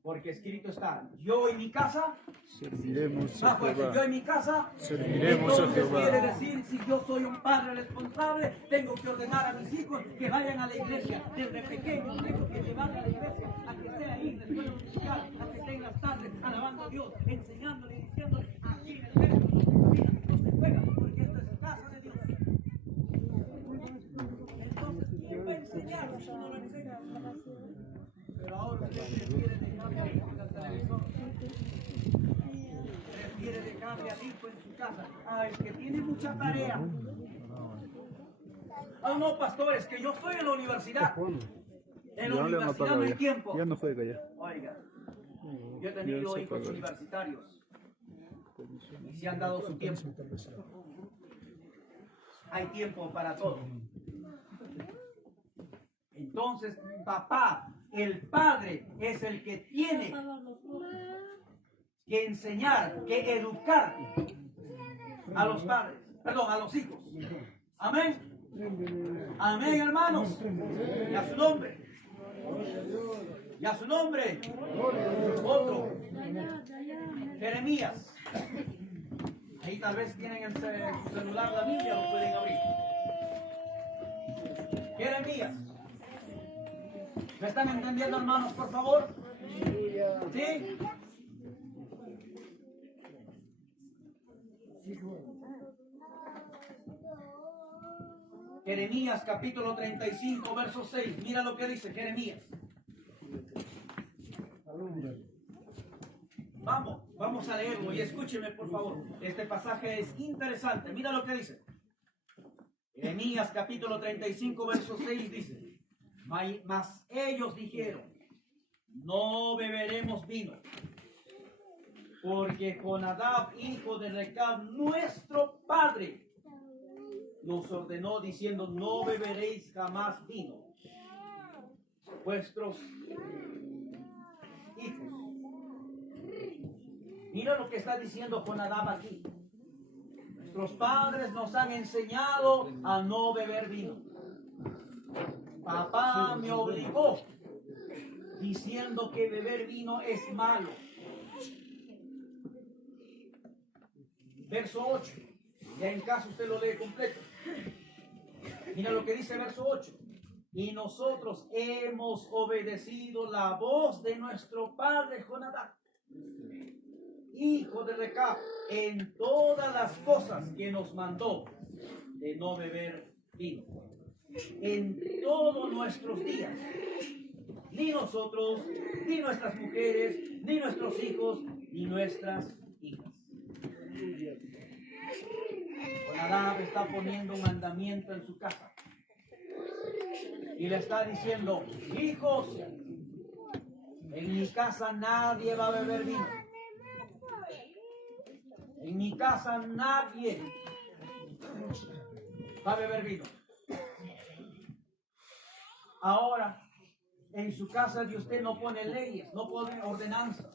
Porque escrito está, yo y mi casa Serviremos a porque Jehová. yo en mi casa, Serviremos a entonces Jehová. quiere decir, si yo soy un padre responsable, tengo que ordenar a mis hijos que vayan a la iglesia. Desde pequeños tengo que llevarle a la iglesia, a que esté ahí en la escuela musical, a que esté en las tardes alabando a Dios, enseñándole y diciéndole, aquí en el templo no se camina, no se juega, porque esto es casa de Dios. Entonces, ¿quién va a enseñar si no lo enseña? Pero ahora usted prefiere dejarle al hijo en el televisor. Prefiere dejarle al hijo en su casa. Ah, es que tiene mucha tarea. Ah, no, pastor, es que yo estoy en la universidad. En la universidad no hay tiempo. Ya no juega ya. Oiga, yo he tenido hijos universitarios y se han dado su tiempo. Hay tiempo para todo. Entonces, papá, el padre es el que tiene que enseñar, que educar a los padres, perdón, a los hijos. Amén. Amén, hermanos. Y a su nombre. Y a su nombre. Otro. Jeremías. Ahí tal vez tienen en su celular la Biblia, lo pueden abrir. Jeremías. ¿Me están entendiendo, hermanos, por favor? ¿Sí? Jeremías capítulo 35, verso 6. Mira lo que dice Jeremías. Vamos a leerlo y escúcheme, por favor. Este pasaje es interesante. Mira lo que dice. Jeremías capítulo 35, verso 6 dice. Mas ellos dijeron, no beberemos vino, porque Jonadab, hijo de Recab, nuestro padre, nos ordenó diciendo, no beberéis jamás vino. Vuestros hijos. Mira lo que está diciendo Jonadab aquí. Nuestros padres nos han enseñado a no beber vino. Papá me obligó diciendo que beber vino es malo. Verso 8. Ya en caso usted lo lee completo. Mira lo que dice verso 8. Y nosotros hemos obedecido la voz de nuestro padre Jonadab, hijo de Recab, en todas las cosas que nos mandó de no beber vino. En todos nuestros días, ni nosotros, ni nuestras mujeres, ni nuestros hijos, ni nuestras hijas. Jonadab está poniendo un mandamiento en su casa y le está diciendo, hijos, en mi casa nadie va a beber vino. En mi casa nadie va a beber vino. Ahora, en su casa de usted no pone leyes, no pone ordenanzas.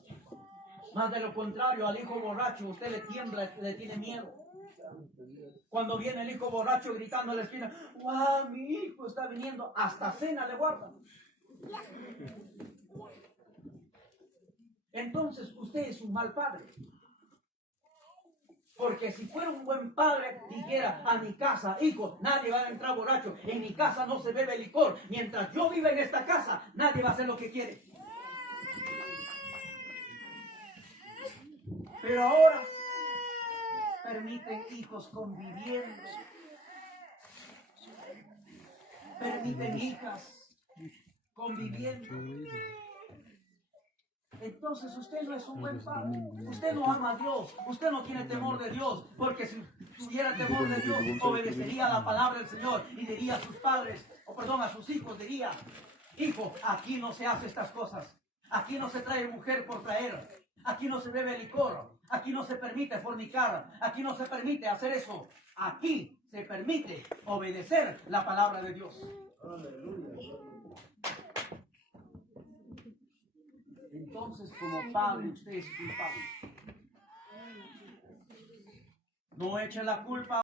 Más de lo contrario, al hijo borracho usted le tiembla, le tiene miedo. Cuando viene el hijo borracho gritando a la esquina, ¡ah, mi hijo está viniendo! Hasta cena le guardan. entonces usted es un mal padre. Porque si fuera un buen padre, dijera a mi casa, hijo, nadie va a entrar borracho, en mi casa no se bebe licor, mientras yo viva en esta casa, nadie va a hacer lo que quiere. Pero ahora permiten hijos conviviendo, permiten hijas conviviendo. Entonces usted no es un buen padre, usted no ama a Dios, usted no tiene temor de Dios, porque si tuviera temor de Dios, obedecería a la palabra del Señor y diría a sus padres, o perdón, a sus hijos, diría, hijo, aquí no se hace estas cosas, aquí no se trae mujer por traer, aquí no se bebe licor, aquí no se permite fornicar, aquí no se permite hacer eso, aquí se permite obedecer la palabra de Dios. Entonces, como padre, usted es culpable. No eche la culpa